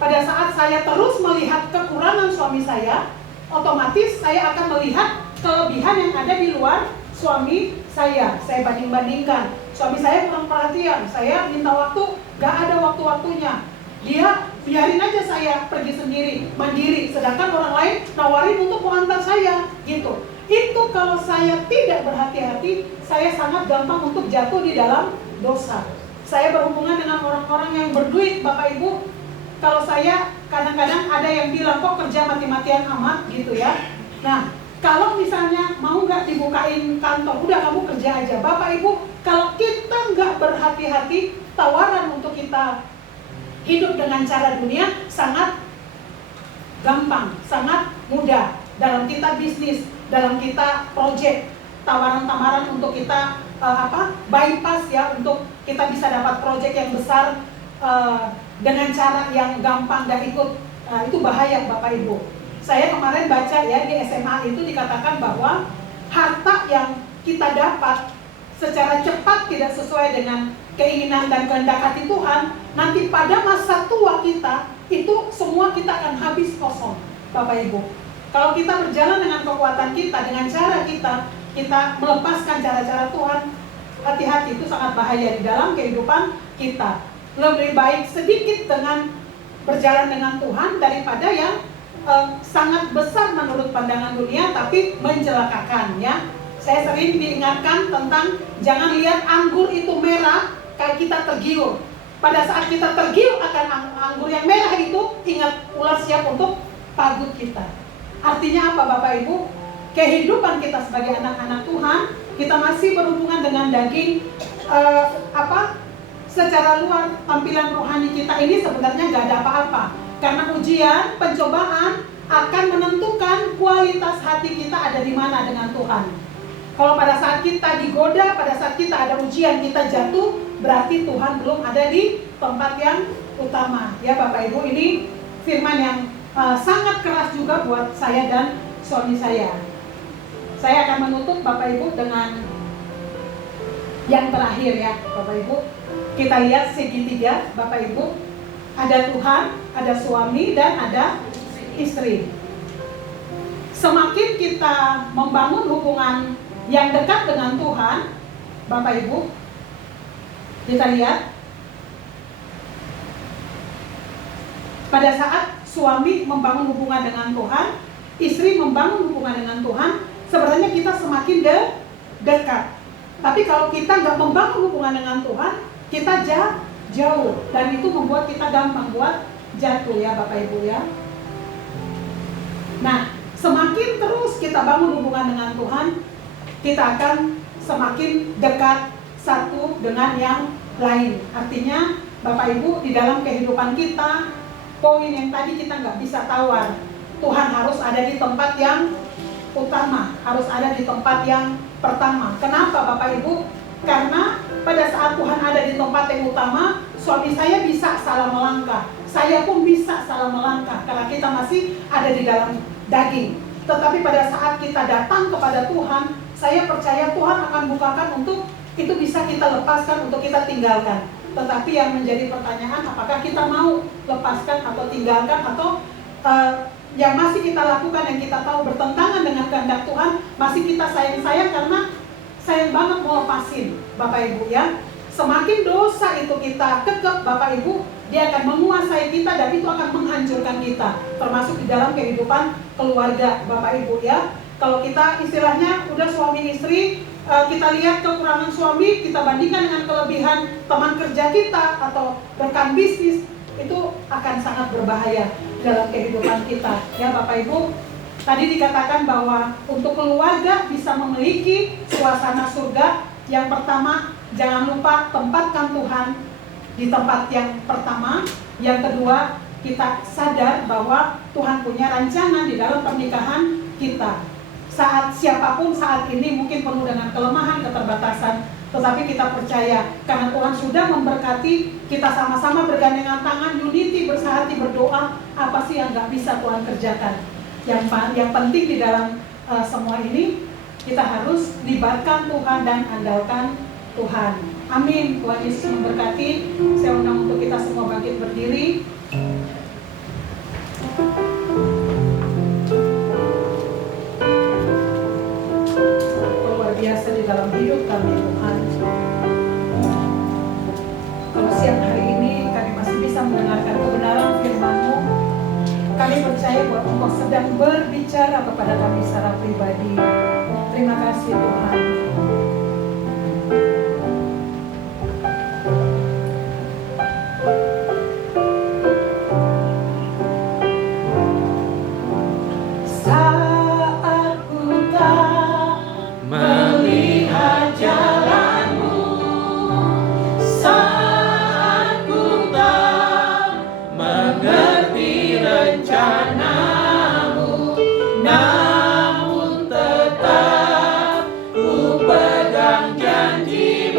Pada saat saya terus melihat kekurangan suami saya, otomatis saya akan melihat kelebihan yang ada di luar suami saya. Saya banding-bandingkan. Suami saya kurang perhatian, saya minta waktu, gak ada waktu-waktunya. Dia biarin aja saya pergi sendiri, mandiri, sedangkan orang lain nawarin untuk mengantar saya, gitu. Itu kalau saya tidak berhati-hati, saya sangat gampang untuk jatuh di dalam dosa. Saya berhubungan dengan orang-orang yang berduit, Bapak Ibu. Kalau saya kadang-kadang ada yang bilang, kok kerja mati-matian amat gitu ya. Nah, kalau misalnya mau nggak dibukain kantor, udah kamu kerja aja. Bapak Ibu, kalau kita nggak berhati-hati, tawaran untuk kita hidup dengan cara dunia sangat gampang, sangat mudah. Dalam kita bisnis, dalam kita project, tawaran-tawaran untuk kita bypass ya, untuk kita bisa dapat project yang besar dengan cara yang gampang dan ikut, itu bahaya Bapak Ibu. Saya kemarin baca ya di SMA itu dikatakan bahwa harta yang kita dapat secara cepat tidak sesuai dengan keinginan dan kehendak hati Tuhan, nanti pada masa tua kita itu semua kita akan habis kosong, Bapak Ibu. Kalau kita berjalan dengan kekuatan kita, dengan cara kita melepaskan cara-cara Tuhan, hati-hati, itu sangat bahaya di dalam kehidupan kita. Lebih baik sedikit dengan berjalan dengan Tuhan daripada yang sangat besar menurut pandangan dunia tapi mencelakakan ya. Saya sering diingatkan tentang jangan lihat anggur itu merah kayak kita tergiur. Pada saat kita tergiur akan anggur yang merah itu, ingat ular siap untuk pagut kita. Artinya apa Bapak Ibu? Kehidupan kita sebagai anak-anak Tuhan, kita masih berhubungan dengan daging, secara luar tampilan rohani kita ini sebenarnya nggak ada apa-apa. Karena ujian, pencobaan akan menentukan kualitas hati kita ada di mana dengan Tuhan. Kalau pada saat kita digoda, pada saat kita ada ujian, kita jatuh, berarti Tuhan belum ada di tempat yang utama. Ya Bapak Ibu, ini firman yang sangat keras juga buat saya dan suami saya. Saya akan menutup Bapak Ibu dengan yang terakhir ya Bapak Ibu. Kita lihat segitiga Bapak Ibu. Ada Tuhan, ada suami, dan ada istri. Semakin kita membangun hubungan yang dekat dengan Tuhan, Bapak Ibu, kita lihat pada saat suami membangun hubungan dengan Tuhan, istri membangun hubungan dengan Tuhan, sebenarnya kita semakin dekat. Tapi kalau kita nggak membangun hubungan dengan Tuhan, kita jauh, dan itu membuat kita gampang buat jatuh ya Bapak Ibu ya. Nah, semakin terus kita bangun hubungan dengan Tuhan, kita akan semakin dekat satu dengan yang lain. Artinya Bapak Ibu, di dalam kehidupan kita, poin yang tadi kita nggak bisa tawar, Tuhan harus ada di tempat yang utama, harus ada di tempat yang pertama. Kenapa Bapak Ibu? Karena pada saat Tuhan ada di tempat yang utama, suami saya bisa salah melangkah, saya pun bisa salah melangkah, karena kita masih ada di dalam daging. Tetapi pada saat kita datang kepada Tuhan, saya percaya Tuhan akan bukakan untuk itu bisa kita lepaskan, untuk kita tinggalkan. Tetapi yang menjadi pertanyaan, apakah kita mau lepaskan atau tinggalkan, atau yang masih kita lakukan yang kita tahu bertentangan dengan kehendak Tuhan, masih kita sayang-sayang karena sayang banget mau lepasin Bapak Ibu ya. Semakin dosa itu kita kekep Bapak Ibu, dia akan menguasai kita dan itu akan menghancurkan kita, termasuk di dalam kehidupan keluarga Bapak Ibu ya. Kalau kita istilahnya udah suami istri, kita lihat kekurangan suami, kita bandingkan dengan kelebihan teman kerja kita atau rekan bisnis, itu akan sangat berbahaya dalam kehidupan kita ya Bapak Ibu. Tadi dikatakan bahwa untuk keluarga bisa memiliki suasana surga, yang pertama jangan lupa tempatkan Tuhan di tempat yang pertama. Yang kedua, kita sadar bahwa Tuhan punya rancangan di dalam pernikahan kita. Saat siapapun saat ini mungkin penuh dengan kelemahan, keterbatasan, tetapi kita percaya karena Tuhan sudah memberkati, kita sama-sama bergandengan tangan, unity, bersehati, berdoa. Apa sih yang gak bisa Tuhan kerjakan? Yang penting di dalam semua ini, kita harus libatkan Tuhan dan andalkan Tuhan. Amin. Tuhan Yesus memberkati. Saya undang untuk kita semua bangkit berdiri. Luar biasa di dalam hidup kami Tuhan. Kalau siang hari ini kami masih bisa mendengarkan kebenaran firman-Mu, kami percaya bahwa Engkau sedang berbicara kepada kami secara pribadi. Terima kasih Tuhan. Namun tetap ku pegang janji.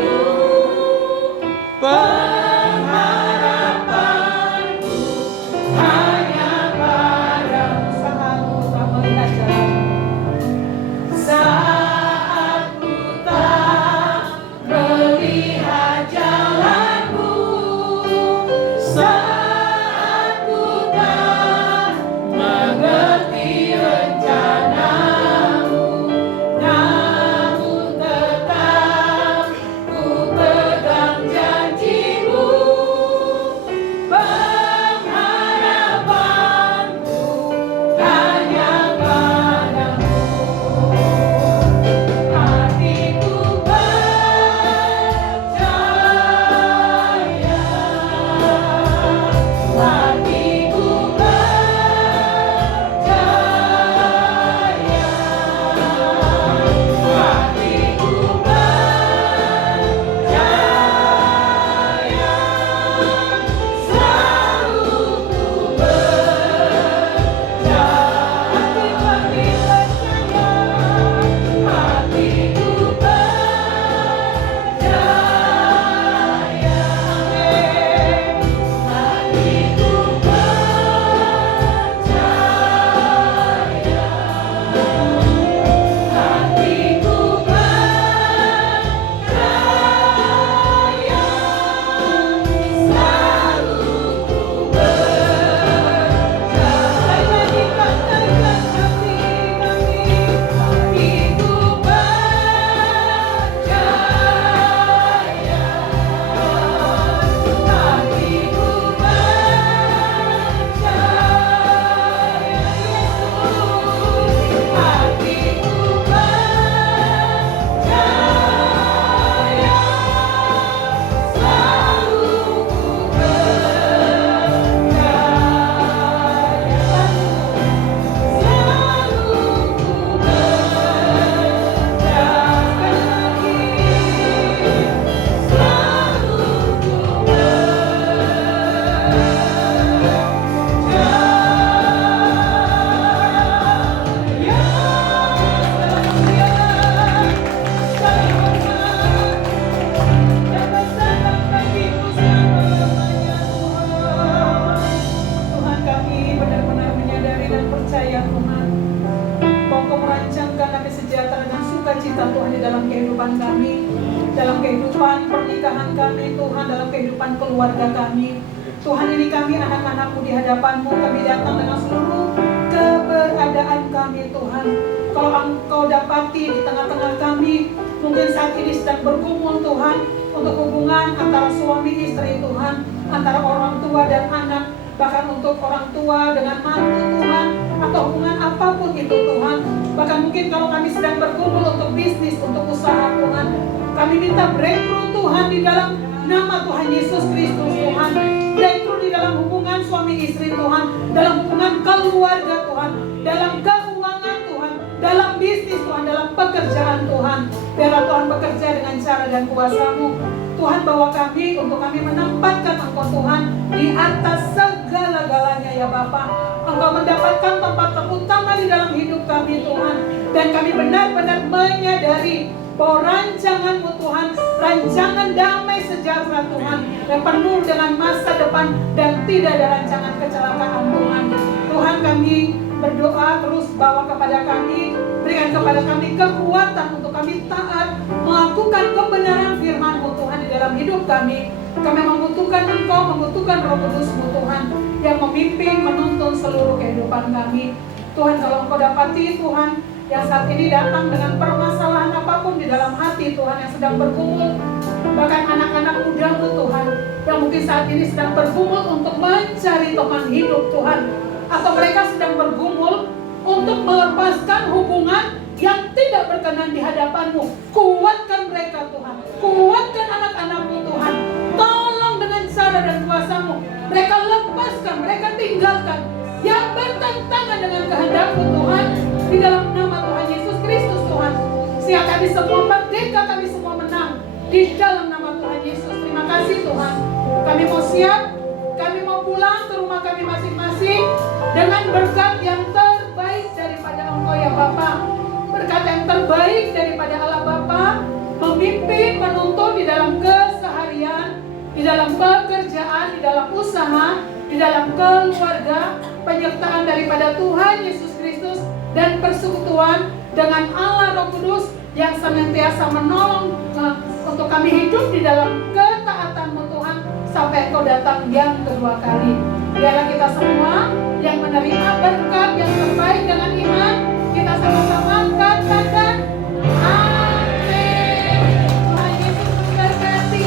dalam kehidupan pernikahan kami Tuhan, dalam kehidupan keluarga kami. Tuhan, ini kami anak-anak-Mu di hadapan-Mu, kami datang dengan seluruh keberadaan kami Tuhan. Kalau Engkau dapati di tengah-tengah kami, mungkin saat ini sedang bergumul Tuhan, untuk hubungan antara suami istri Tuhan, antara orang tua dan anak, bahkan untuk orang tua dengan mantu Tuhan, atau hubungan apapun itu Tuhan. Bahkan mungkin kalau kami sedang bergumul untuk bisnis, untuk usaha Tuhan, kami minta breakthrough Tuhan di dalam nama Tuhan Yesus Kristus Tuhan. Breakthrough di dalam hubungan suami istri Tuhan, dalam hubungan keluarga Tuhan, dalam keuangan Tuhan, dalam bisnis Tuhan, dalam pekerjaan Tuhan. Biarlah Tuhan bekerja dengan cara dan kuasa-Mu Tuhan, bawa kami untuk kami menempatkan Engkau Tuhan di atas segala-galanya ya Bapa. Engkau mendapatkan tempat terutama di dalam hidup kami Tuhan. Dan kami benar-benar menyadari bahwa rancangan-Mu Tuhan, rancangan damai sejahtera Tuhan, yang penuh dengan masa depan dan tidak ada rancangan kecelakaan Tuhan. Tuhan, kami berdoa terus bawa kepada kami, berikan kepada kami kekuatan untuk kami taat melakukan kebenaran firman-Mu Tuhan di dalam hidup kami. Kami membutuhkan Engkau, membutuhkan Roh Kudus-Mu Tuhan yang memimpin, menuntun seluruh kehidupan kami. Tuhan, kalau Engkau dapati Tuhan yang saat ini datang dengan permasalahan apapun di dalam hati Tuhan, yang sedang bergumul, bahkan anak-anak muda-Mu Tuhan yang mungkin saat ini sedang bergumul untuk mencari teman hidup Tuhan, atau mereka sedang bergumul untuk melepaskan hubungan yang tidak berkenan di hadapan-Mu. Kuatkan mereka Tuhan, kuatkan anak-anak-Mu Tuhan. Tolong dengan cara dan kuasa-Mu mereka lepaskan, mereka tinggalkan yang bertentangan dengan kehendak-Mu Tuhan, di dalam nama Tuhan Yesus Kristus Tuhan. Siap kami semua merdeka, kami semua menang di dalam nama Tuhan Yesus. Terima kasih Tuhan. Kami mau siap, kami mau pulang ke rumah kami masing-masing dengan berkat yang terbaik daripada Engkau ya Bapa. Berkat yang terbaik daripada Allah Bapa, memimpin, menuntun di dalam keseharian, di dalam pekerjaan, di dalam usaha, di dalam keluarga, penyertaan daripada Tuhan Yesus Kristus, dan persekutuan dengan Allah Roh Kudus yang senantiasa menolong untuk kami hidup di dalam ketaatan-Mu Tuhan sampai Engkau datang yang kedua kali. Biarlah kita semua yang menerima berkat